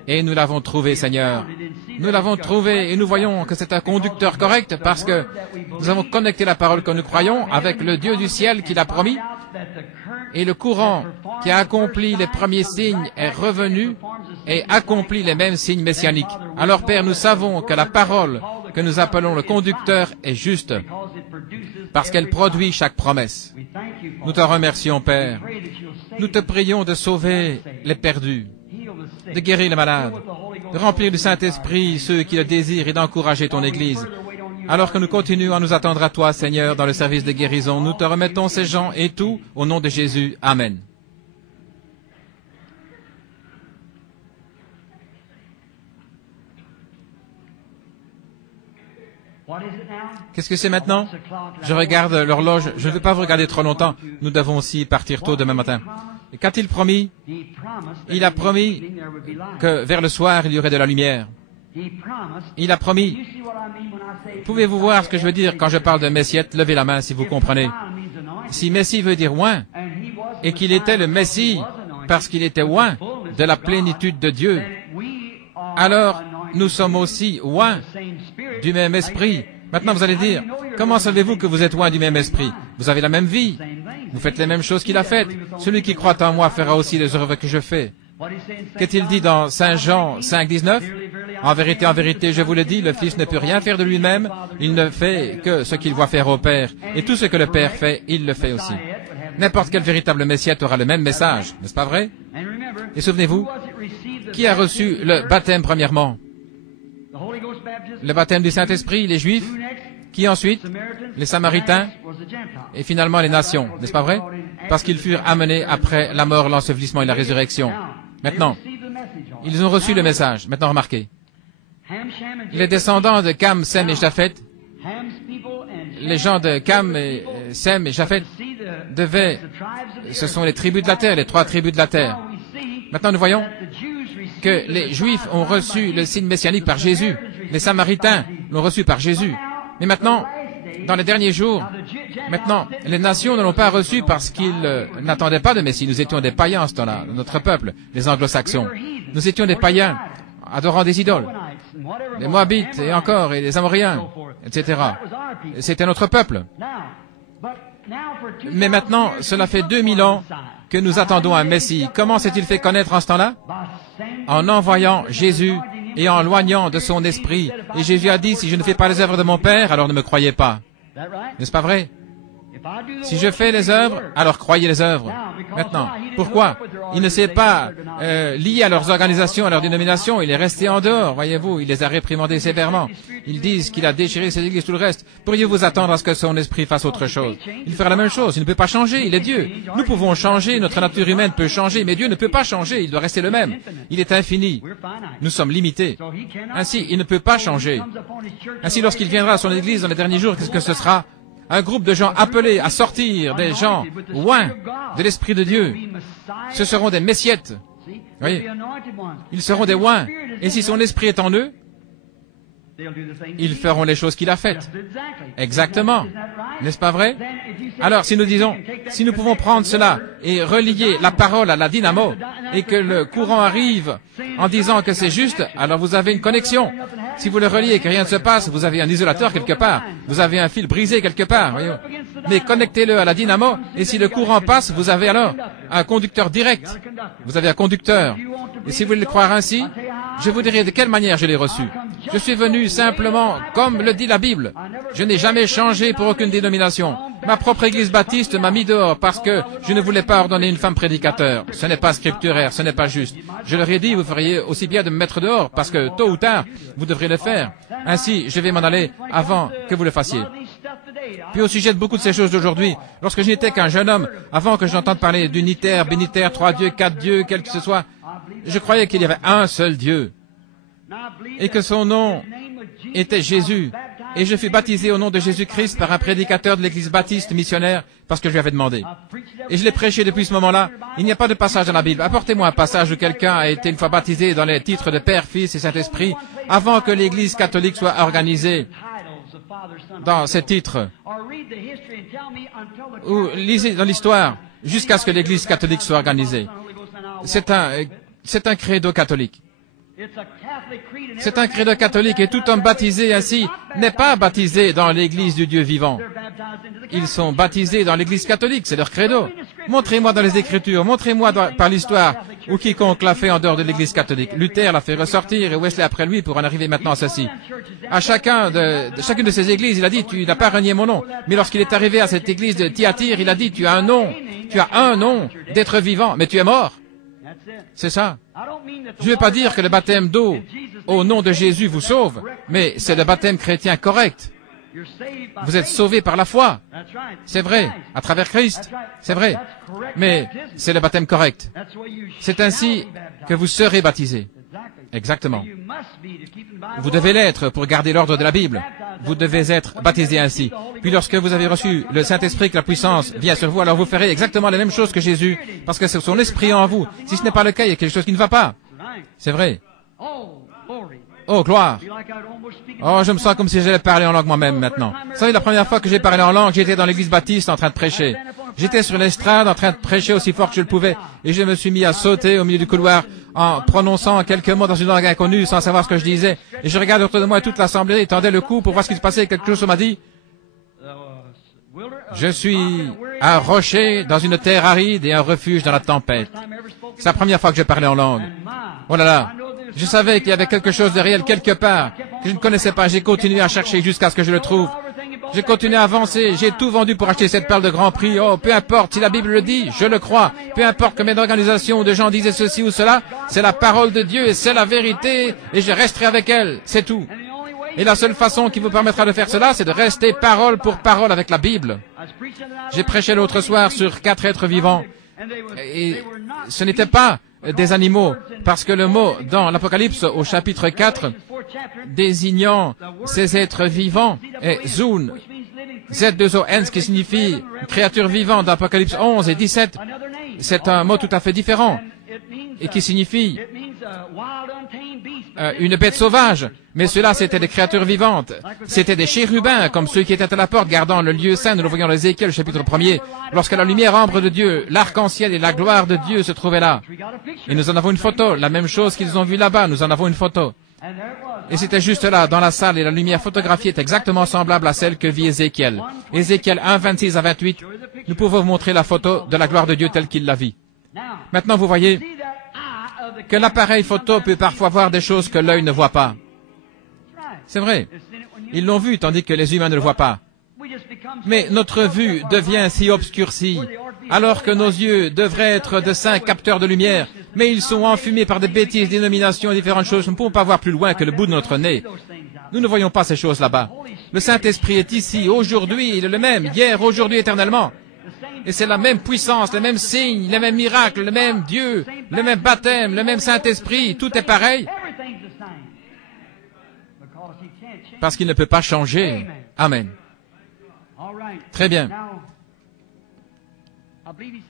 Et nous l'avons trouvé, Seigneur. Nous l'avons trouvé et nous voyons que c'est un conducteur correct parce que nous avons connecté la parole que nous croyons avec le Dieu du ciel qui l'a promis. Et le courant qui a accompli les premiers signes est revenu et accomplit les mêmes signes messianiques. Alors, Père, nous savons que la parole que nous appelons le conducteur est juste parce qu'elle produit chaque promesse. Nous te remercions, Père. Nous te prions de sauver les perdus, de guérir les malades, de remplir du Saint-Esprit ceux qui le désirent et d'encourager ton Église. Alors que nous continuons à nous attendre à toi, Seigneur, dans le service de guérison, nous te remettons ces gens et tout au nom de Jésus. Amen. Qu'est-ce que c'est maintenant? Je regarde l'horloge. Je ne veux pas vous regarder trop longtemps. Nous devons aussi partir tôt demain matin. Et qu'a-t-il promis? Il a promis que vers le soir, il y aurait de la lumière. Il a promis. Pouvez-vous voir ce que je veux dire quand je parle de Messiette? Levez la main si vous comprenez. Si Messie veut dire oint, et qu'il était le Messie parce qu'il était oint de la plénitude de Dieu, alors nous sommes aussi oint du même esprit. Maintenant, vous allez dire, comment savez-vous que vous êtes oint du même esprit? Vous avez la même vie. Vous faites les mêmes choses qu'il a faites. Celui qui croit en moi fera aussi les œuvres que je fais. Qu'est-il dit dans Saint Jean 5, 19? En vérité, je vous le dis, le Fils ne peut rien faire de lui-même. Il ne fait que ce qu'il voit faire au Père. Et tout ce que le Père fait, il le fait aussi. N'importe quel véritable Messiette aura le même message, n'est-ce pas vrai? Et souvenez-vous, qui a reçu le baptême premièrement? Le baptême du Saint-Esprit, les Juifs, qui ensuite? Les Samaritains, et finalement les nations, n'est-ce pas vrai? Parce qu'ils furent amenés après la mort, l'ensevelissement et la résurrection. Maintenant, ils ont reçu le message. Maintenant, remarquez. Les descendants de Cam, Sem et Japheth, les gens de Cam, Sem et Japheth devaient, ce sont les tribus de la terre, les 3 tribus de la terre. Maintenant, nous voyons que les Juifs ont reçu le signe messianique par Jésus. Les Samaritains l'ont reçu par Jésus. Mais maintenant, dans les derniers jours, maintenant, les nations ne l'ont pas reçu parce qu'ils n'attendaient pas de Messie. Nous étions des païens en ce temps-là, notre peuple, les anglo-saxons. Nous étions des païens, adorant des idoles. Les Moabites et encore, et les Amoréens, etc. C'était notre peuple. Mais maintenant, cela fait 2000 ans que nous attendons un Messie. Comment s'est-il fait connaître en ce temps-là? En envoyant Jésus et en loignant de son esprit. Et Jésus a dit, si je ne fais pas les œuvres de mon Père, alors ne me croyez pas. N'est-ce pas vrai? Si je fais les œuvres, alors croyez les œuvres. Maintenant, pourquoi? Il ne s'est pas lié à leurs organisations, à leurs dénominations, il est resté en dehors, voyez-vous, il les a réprimandés sévèrement. Ils disent qu'il a déchiré ses églises, tout le reste. Pourriez-vous vous attendre à ce que son esprit fasse autre chose? Il fera la même chose, il ne peut pas changer, il est Dieu. Nous pouvons changer, notre nature humaine peut changer, mais Dieu ne peut pas changer, il doit rester le même. Il est infini. Nous sommes limités. Ainsi, il ne peut pas changer. Ainsi, lorsqu'il viendra à son église dans les derniers jours, qu'est-ce que ce sera? Un groupe de gens appelés à sortir des gens loin de l'Esprit de Dieu. Ce seront des messiettes. Voyez, ils seront des oints. Et si son esprit est en eux, ils feront les choses qu'il a faites. Exactement. N'est-ce pas vrai? Alors, si nous disons, si nous pouvons prendre cela et relier la parole à la dynamo, et que le courant arrive en disant que c'est juste, alors vous avez une connexion. Si vous le reliez et que rien ne se passe, vous avez un isolateur quelque part. Vous avez un fil brisé quelque part. Voyez. Mais connectez-le à la dynamo, et si le courant passe, vous avez alors un conducteur direct. Vous avez un conducteur. Et si vous voulez le croire ainsi, je vous dirai de quelle manière je l'ai reçu. Je suis venu simplement, comme le dit la Bible. Je n'ai jamais changé pour aucune dénomination. Ma propre église baptiste m'a mis dehors parce que je ne voulais pas ordonner une femme prédicateur. Ce n'est pas scripturaire, ce n'est pas juste. Je leur ai dit, vous feriez aussi bien de me mettre dehors parce que tôt ou tard, vous devrez le faire. Ainsi, je vais m'en aller avant que vous le fassiez. Puis au sujet de beaucoup de ces choses d'aujourd'hui, lorsque je n'étais qu'un jeune homme, avant que j'entende parler d'unitaire, bénitaire, 3 dieux, 4 dieux, quel que ce soit, je croyais qu'il y avait un seul Dieu et que son nom était Jésus. Et je fus baptisé au nom de Jésus-Christ par un prédicateur de l'église baptiste missionnaire parce que je lui avais demandé. Et je l'ai prêché depuis ce moment-là. Il n'y a pas de passage dans la Bible. Apportez-moi un passage où quelqu'un a été une fois baptisé dans les titres de Père, Fils et Saint-Esprit avant que l'église catholique soit organisée dans ces titres. Ou lisez dans l'histoire jusqu'à ce que l'église catholique soit organisée. C'est un credo catholique. C'est un credo catholique et tout homme baptisé ainsi n'est pas baptisé dans l'église du Dieu vivant. Ils sont baptisés dans l'église catholique, c'est leur credo. Montrez-moi dans les Écritures, montrez-moi par l'histoire où quiconque l'a fait en dehors de l'église catholique. Luther l'a fait ressortir et Wesley après lui pour en arriver maintenant à ceci. À chacune de ces églises, il a dit, tu n'as pas renié mon nom. Mais lorsqu'il est arrivé à cette église de Thyatire, il a dit, tu as un nom d'être vivant, mais tu es mort. C'est ça. Je ne veux pas dire que le baptême d'eau au nom de Jésus vous sauve, mais c'est le baptême chrétien correct. Vous êtes sauvés par la foi. C'est vrai, à travers Christ. C'est vrai. Mais c'est le baptême correct. C'est ainsi que vous serez baptisés. Exactement. Vous devez l'être pour garder l'ordre de la Bible. Vous devez être baptisés ainsi. Puis lorsque vous avez reçu le Saint-Esprit, que la puissance vient sur vous, alors vous ferez exactement la même chose que Jésus, parce que c'est son esprit en vous. Si ce n'est pas le cas, il y a quelque chose qui ne va pas. C'est vrai. Oh, gloire. Oh, je me sens comme si j'allais parler en langue moi-même maintenant. Vous savez, la première fois que j'ai parlé en langue, j'étais dans l'église baptiste en train de prêcher. J'étais sur l'estrade en train de prêcher aussi fort que je le pouvais, et je me suis mis à sauter au milieu du couloir en prononçant quelques mots dans une langue inconnue sans savoir ce que je disais. Et je regardais autour de moi et toute l'assemblée tendait le cou pour voir ce qui se passait. Quelque chose m'a dit, je suis un rocher dans une terre aride et un refuge dans la tempête. C'est la première fois que je parlais en langue. Oh là là. Je savais qu'il y avait quelque chose de réel quelque part que je ne connaissais pas. J'ai continué à chercher jusqu'à ce que je le trouve. J'ai continué à avancer. J'ai tout vendu pour acheter cette perle de grand prix. Oh, peu importe si la Bible le dit, je le crois. Peu importe combien d'organisations ou de gens disaient ceci ou cela, c'est la parole de Dieu et c'est la vérité et je resterai avec elle. C'est tout. Et la seule façon qui vous permettra de faire cela, c'est de rester parole pour parole avec la Bible. J'ai prêché l'autre soir sur 4 êtres vivants. Et ce n'était pas des animaux, parce que le mot dans l'Apocalypse au chapitre 4, désignant ces êtres vivants, est Zoon, Z2ON, ce qui signifie créature vivante d'Apocalypse 11 et 17. C'est un mot tout à fait différent, et qui signifie une bête sauvage. Mais ceux-là, c'était des créatures vivantes. C'était des chérubins, comme ceux qui étaient à la porte, gardant le lieu saint. Nous le voyons dans Ézéchiel, chapitre 1er. Lorsque la lumière ambre de Dieu, l'arc-en-ciel et la gloire de Dieu se trouvaient là. Et nous en avons une photo. La même chose qu'ils ont vu là-bas, nous en avons une photo. Et c'était juste là, dans la salle, et la lumière photographiée est exactement semblable à celle que vit Ézéchiel. Ézéchiel 1, 26 à 28, nous pouvons vous montrer la photo de la gloire de Dieu telle qu'il la vit. Maintenant, vous voyez que l'appareil photo peut parfois voir des choses que l'œil ne voit pas. C'est vrai. Ils l'ont vu, tandis que les humains ne le voient pas. Mais notre vue devient si obscurcie, alors que nos yeux devraient être de saints capteurs de lumière, mais ils sont enfumés par des bêtises, dénominations et différentes choses. Nous ne pouvons pas voir plus loin que le bout de notre nez. Nous ne voyons pas ces choses là-bas. Le Saint-Esprit est ici, aujourd'hui, il est le même, hier, aujourd'hui, éternellement. Et c'est la même puissance, les mêmes signes, les mêmes miracles, le même Dieu, le même baptême, le même Saint-Esprit, tout est pareil. Parce qu'il ne peut pas changer. Amen. Très bien.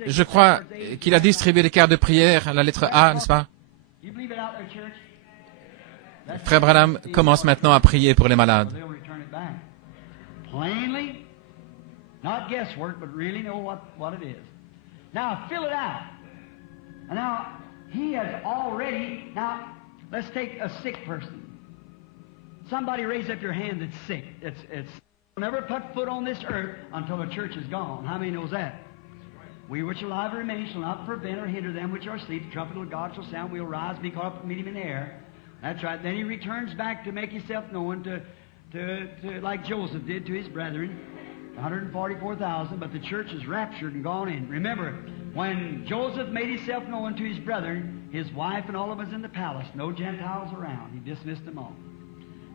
Je crois qu'il a distribué les cartes de prière, la lettre A, n'est-ce pas? Frère Branham commence maintenant à prier pour les malades. Not guesswork, but really know what it is. Now, fill it out. And now, he has already... Now, let's take a sick person. Somebody raise up your hand that's sick. It's never put foot on this earth until the church is gone. How many knows that? We which are alive remain shall not prevent or hinder them which are asleep. The trumpet of God shall sound. We'll rise, be caught up and meet him in the air. That's right. Then he returns back to make himself known to like Joseph did to his brethren. 144,000, but the church is raptured and gone in. Remember, when Joseph made himself known to his brethren, his wife and all of us in the palace, no Gentiles around. He dismissed them all.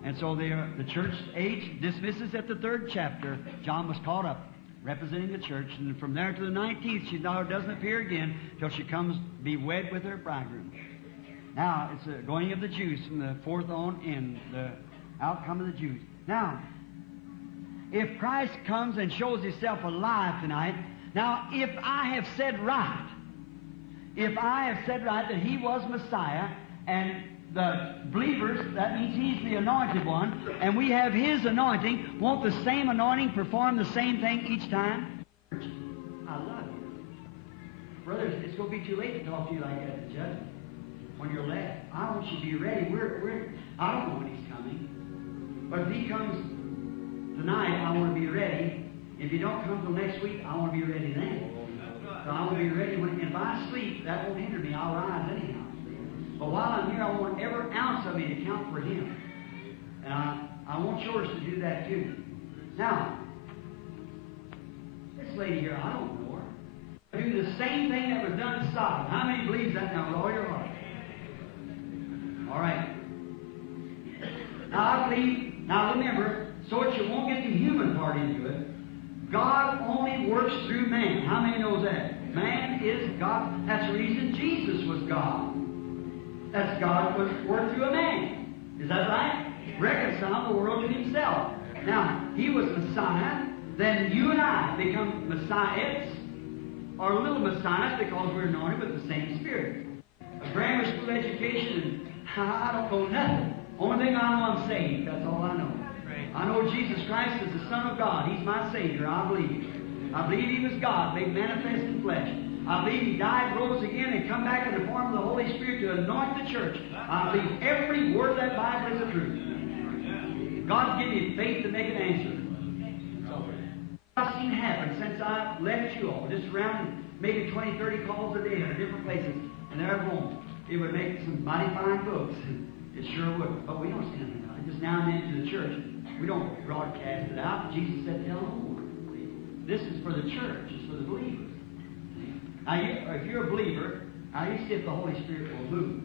And so the church age dismisses at the 3rd chapter. John was caught up, representing the church, and from there to the 19th, she doesn't appear again till she comes be wed with her bridegroom. Now, it's the going of the Jews from the 4th on in, the outcome of the Jews. Now, if Christ comes and shows Himself alive tonight, now if I have said right that He was Messiah, and the believers, that means He's the anointed one, and we have His anointing, won't the same anointing perform the same thing each time? I love you. Brothers, it's going to be too late to talk to you like that at the judgment. When you're left, I want you to be ready. I don't know when He's coming. But if He comes tonight, I want to be ready. If He don't come till next week, I want to be ready then. So I want to be ready. If I sleep, that won't hinder me. I'll rise anyhow. But while I'm here, I want every ounce of me to count for Him. And I want yours to do that too. Now, this lady here, I don't know her. Do the same thing that was done to Sodom. How many believes that now with all your heart? All right. Now I believe, now remember, so that you won't get the human part into it, God only works through man. How many knows that? Man is God. That's the reason Jesus was God. That's God was worked through a man. Is that right? Reconcile the world to Himself. Now, He was Messiah, then you and I become Messiahs, or little Messiahs, because we're anointed with the same Spirit. A grammar school education, I don't know nothing. Only thing I know, I'm saved. That's all I know. I know Jesus Christ is the Son of God. He's my Savior. I believe. I believe He was God, made manifest in flesh. I believe He died, rose again, and come back in the form of the Holy Spirit to anoint the church. I believe every word of that Bible is the truth. God's given me faith to make an answer. So, I've seen happen since I left you all, just around maybe 20, 30 calls a day in different places, and they're at home. It would make some mighty fine books. It sure would. But we don't see anything about it. Just now and then to the church. We don't broadcast it out. Jesus said, tell no more. This is for the church. It's for the believers. Now, if you're a believer, now you see if the Holy Spirit will move.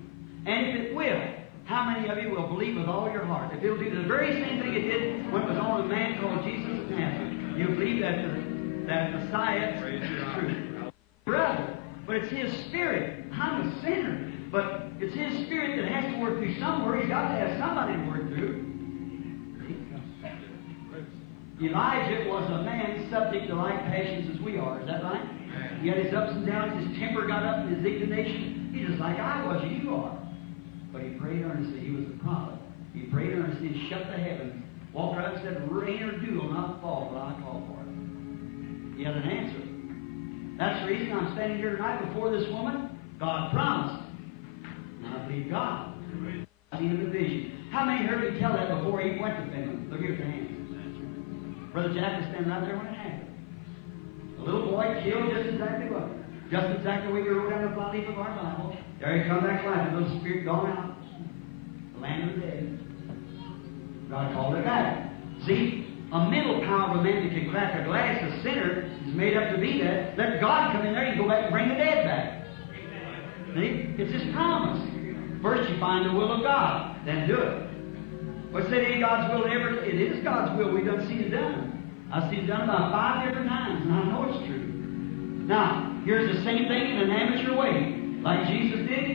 And if it will, how many of you will believe with all your heart? If it'll do the very same thing it did when it was on a man called Jesus of Nazareth, you'll believe that Messiah is true. Brother, but it's His Spirit. I'm a sinner. But it's His Spirit that has to work through somewhere. He's got to have somebody to work through. Elijah was a man subject to like passions as we are. Is that right? He had his ups and downs. His temper got up in his indignation. He's just like I was, you are. But he prayed earnestly. He was the prophet. He prayed earnestly and shut the heavens. Walked around and said, rain or dew will not fall, but I call for it. He had an answer. That's the reason I'm standing here tonight before this woman. God promised. And I believe God. I've seen a vision. How many heard him tell that before he went to Finland? Look here at your hands. Brother Jack was standing right there when it happened. A little boy killed just exactly what? Just exactly what you wrote down the fly leaf of our Bible. There he come back to life. The little spirit gone out. The land of the dead. God called it back. See, a mental power of a man that can crack a glass, a sinner is made up to be that. Let God come in there and go back and bring the dead back. See? It's His promise. First you find the will of God, then do it. But say it ain't God's will ever. It is God's will. We done seen it done. I've seen it done about 5 different times, and I know it's true. Now, here's the same thing in an amateur way. Like Jesus did,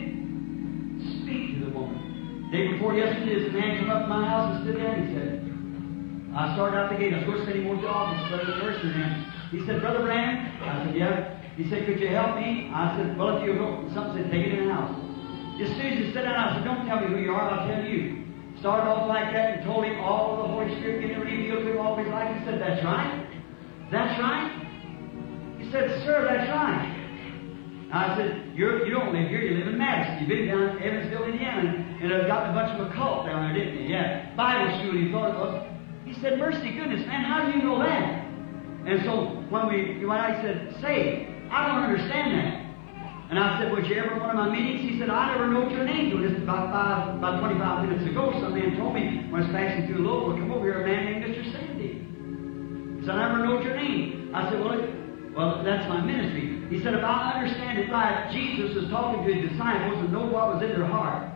speak to the woman. Day before yesterday, this man came up to my house and stood there and he said, I started out the gate. I was going to send him more jobs, but the person there. He said, Brother Branham? I said, yeah. He said, could you help me? I said, well, if you will. Something said, take it in the house. As soon as he sat down, I said, don't tell me who you are, I'll tell you. Started off like that and told him all the Holy Spirit getting revealed to him all his life. He said, that's right. That's right. He said, sir, that's right. I said, you don't live here, you live in Madison. You've been down in Evansville, Indiana, and have gotten a bunch of a cult down there, didn't you? Yeah. Bible school, he thought it was. He said, mercy goodness, man, how do you know that? And so when I said, say, I don't understand that. And I said, was you ever at one of my meetings? He said, I never know your name till just about 25 minutes ago. Some man told me when I was passing through Louisville, come over here, a man named Mr. Sandy. He said, I never know your name. I said, well, that's my ministry. He said, if I understand it right, Jesus was talking to his disciples and know what was in their heart.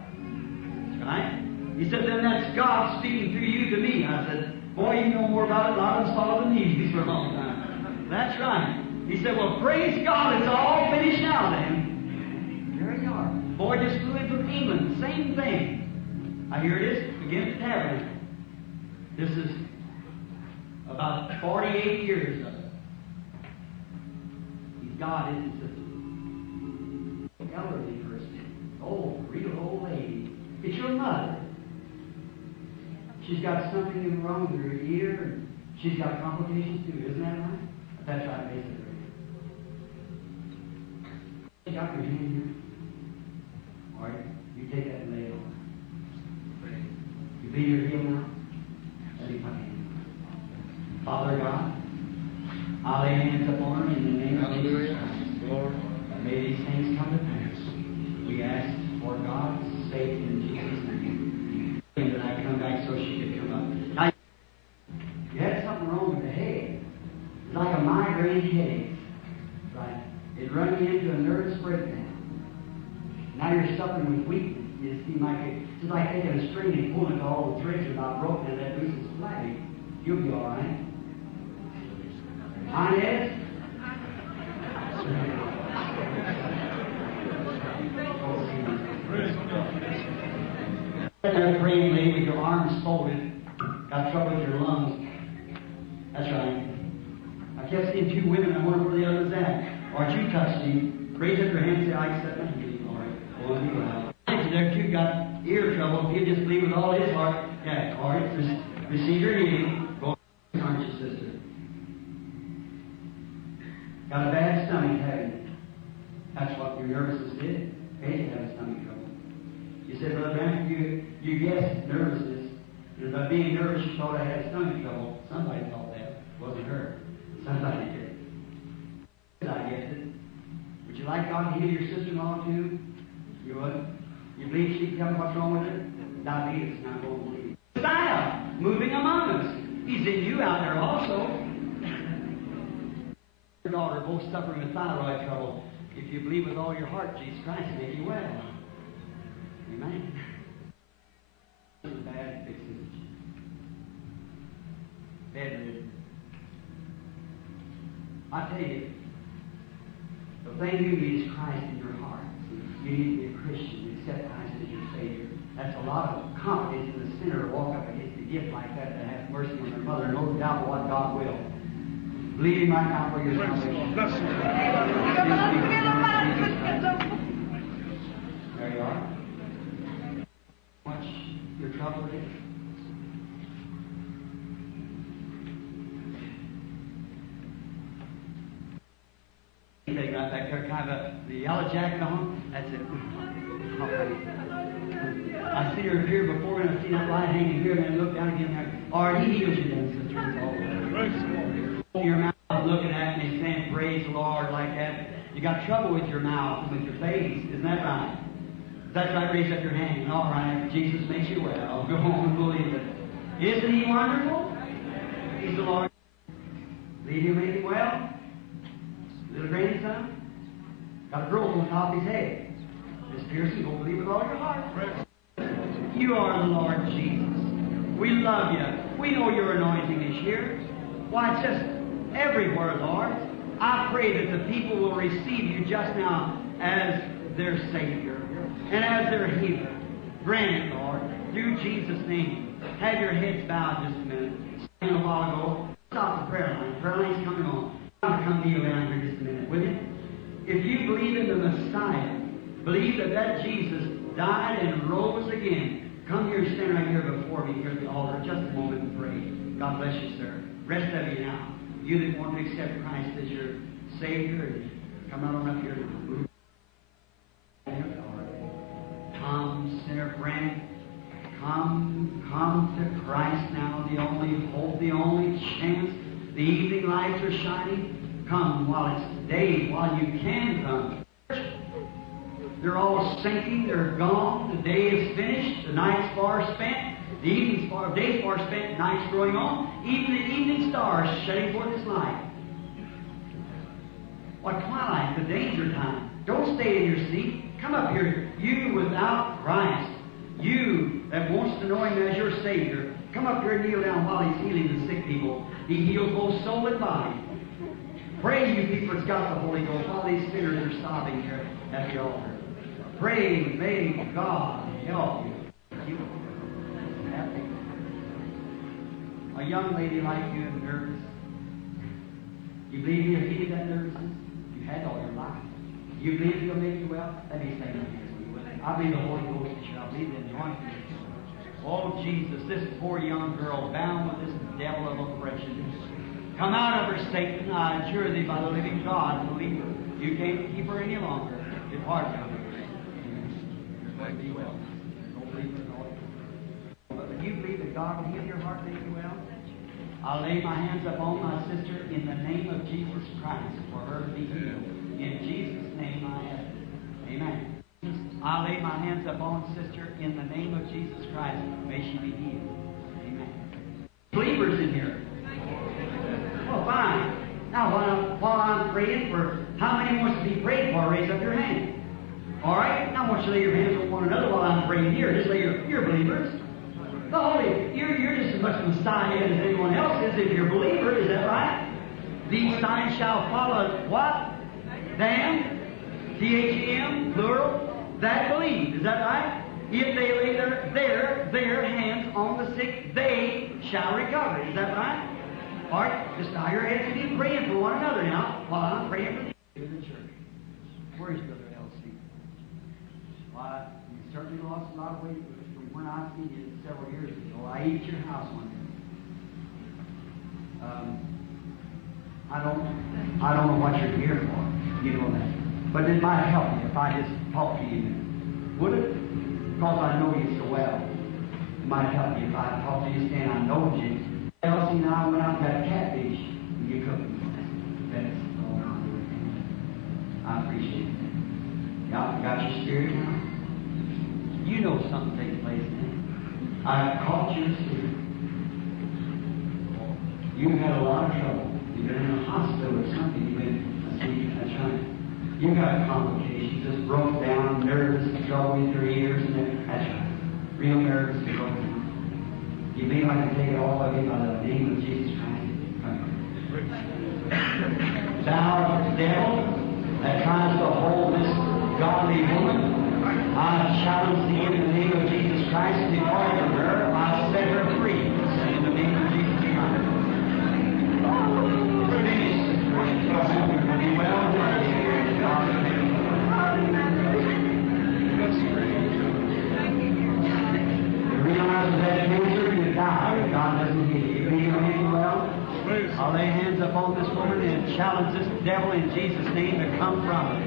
Right? He said, then that's God speaking through you to me. I said, boy, you know more about it than I've been following these for a long time. That's right. He said, well, praise God, it's all finished now then. There you are. Boy just flew in from England, same thing. Here it is, again at the tabernacle. This is About 48 years of it. He's God, isn't he? Elderly person. Old, real old lady. It's your mother. She's got something wrong with her ear, and she's got complications too. Isn't that right? That's right, basically. You got your hand here? All right, you take that and lay it on. You bleed your heel now? Let me put hand. Father God, I lay hands upon her in the name of Jesus Christ. Lord, may these things come to pass. We ask for God's sake in Jesus' name. That I come back so she could come up. Now, you had something wrong with the head. It's like a migraine headache. Right? It runs you into a nervous breakdown. Now you're suffering with weakness. You seem like it's like taking a string and pulling it all the threads are about broken and that loose is flat. You'll be all right. Inez? There praying lady with your arms folded, got trouble with your lungs. That's right. I kept seeing two women, I wonder where the other's at. Or you touched him. Raise up your hand and say, I accept my healing. All right. Well, you out. There two got ear trouble. If you just believe with all his heart, yeah, all right. Receive your healing. Go aren't you, sister? Got a bad stomach, haven't you? That's what your nervousness did. Hey, you have stomach trouble. You said, Brother Branham, you guessed nervousness. And by being nervous, you thought I had stomach trouble. Somebody thought that. It wasn't her. Somebody did. I guessed it. Would you like God to heal your sister-in-law too? You would? You believe she can tell me what's wrong with her? Diabetes, not going to believe. Messiah, moving among us. He's in you out there also. Your daughter both suffering with thyroid trouble. If you believe with all your heart, Jesus Christ will make you well. Amen. Bad fixes. Bedridden. I tell you, the thing you need is Christ in your heart. You need to be a Christian, accept Christ as your Savior. That's a lot of confidence in the sinner to walk up against a gift like that to have mercy on their mother, no doubt what God will. Believe Him right now for your salvation. There you are. Watch your trouble is. Right back there, kind of the yellow jacket on. That's it. I see her here before, and I see that light hanging here, and then look down again there. All right, He heals you then, sister. Your mouth looking at me saying, praise the Lord, like that. You got trouble with your mouth, with your face. Isn't that right? That's right. Raise up your hand. All right. Jesus makes you well. Go home and believe it. Isn't He wonderful? He's the Lord. Lead Him make Him well. Little grandson got a growth on top of his head. Miss Pearson, go believe with all your heart. You are the Lord Jesus. We love you. We know your anointing is here. Why, it's just everywhere, Lord. I pray that the people will receive you just now as their Savior and as their healer. Grant it, Lord, through Jesus' name. Have your heads bowed just a minute. A while ago, stop the prayer line. The prayer line's coming on. I'll come kneel down here just a minute, will you? If you believe in the Messiah, believe that Jesus died and rose again, come here and stand right here before me here at the altar just a moment and pray. God bless you, sir. Rest of you now. You that want to accept Christ as your Savior, come right on up here. Come, sinner friend. Come to Christ now, the only hope, the only chance. The evening lights are shining. Come while it's day, while you can come. They're all sinking, they're gone. The day is finished, the night's far spent. The evening's far, day's far spent, night's growing on. Even the evening stars shedding forth its light. What twilight, the danger time. Don't stay in your seat. Come up here. You without Christ. You that wants to know Him as your Savior. Come up here and kneel down while He's healing the sick people. He heals both soul and body. Pray, you people that's got the Holy Ghost, while these sinners are sobbing here at the altar. Pray, may God help you. A young lady like you and nervous. You believe you'll heal that nervousness? You had all your life. You believe you'll make you well? Let me say nothing. I believe the Holy Ghost is here. I believe the anointing. Oh, Jesus, this poor young girl bound with this devil of oppression. Come out of her, Satan. I adjure thee by the living God, believer. You can't keep her any longer. Depart from her. You're going to be well. Don't believe her at all. But you believe that God will heal your heart and make you well? I'll lay my hands upon my sister in the name of Jesus Christ for her to be healed. In Jesus' name I ask it. Amen. I'll lay my hands upon sister in the name of Jesus Christ. May she be healed. Amen. Believers in here. Well, fine. Now, while I'm praying for, how many wants to be prayed for? Raise up your hand. All right? Now, I want you to lay your hands on one another while I'm praying here. Just lay your believers. The Holy, you're just as much Messiah as anyone else is if you're a believer. Is that right? These signs shall follow what? Them, T-H-E-M, plural, that believe. Is that right? If they lay their hands on the sick, they shall recover. Is that right? All right, just bow your heads and be praying for one another now while I'm praying for you in the church. Where is Brother L.C.? Why, you certainly lost a lot of weight from when I seen you several years ago. I ate at your house one day. I don't know what you're here for. You know that. But it might help you if I just talk to you. Would it? Because I know you so well. It might help you if I talk to you saying I know you. Elsie and I went out and got catfish. And you cooked them. That's all I'm doing. I appreciate it. Y'all got your spirit now? You know something takes place now. I caught your spirit. You've had a lot of trouble. You've been in a hospital or something. You've been asleep. That's right. You've got complications. Just broke down, nervous, trouble with your ears, and that's right. Real nervous and broken down. You believe I can take it all of you by the name of Jesus Christ? Thou devil that tries to hold this godly woman, I challenge thee in the name of Jesus Christ to depart from her. I set her free in the name of Jesus Christ. Be well. God doesn't heal you. You heal well? I'll lay hands upon this woman and challenge this devil in Jesus' name to come from her.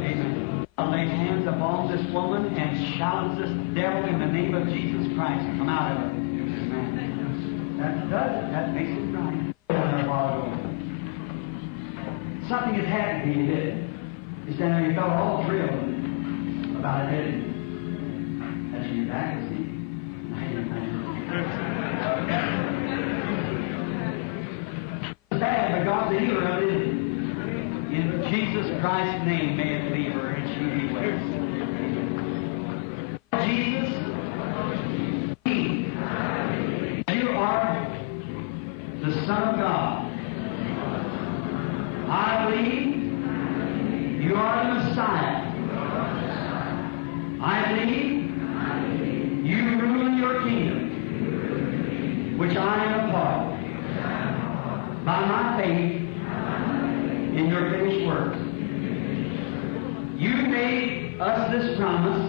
Amen. I'll lay hands upon this woman and challenge this devil in the name of Jesus Christ to come out of her. Amen. That does it. That makes it right. Something has happened to you, didn't it? You stand there and you felt all thrilled about it, didn't you? That's your back, is it? Bad, but God's the healer of it. In Jesus Christ's name, may it leave her and she be well. Jesus, you are the Son of God. I believe you are the Messiah. I believe you rule your kingdom, which I am a part of. By my faith in your finished work. You made us this promise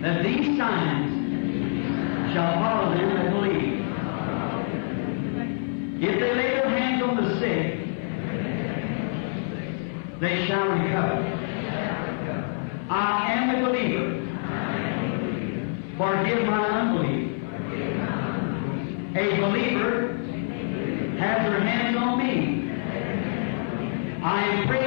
that these signs shall follow them that believe. If they lay their hands on the sick, they shall recover. I am a believer. Forgive my unbelief. A believer has her hands on me. I am praying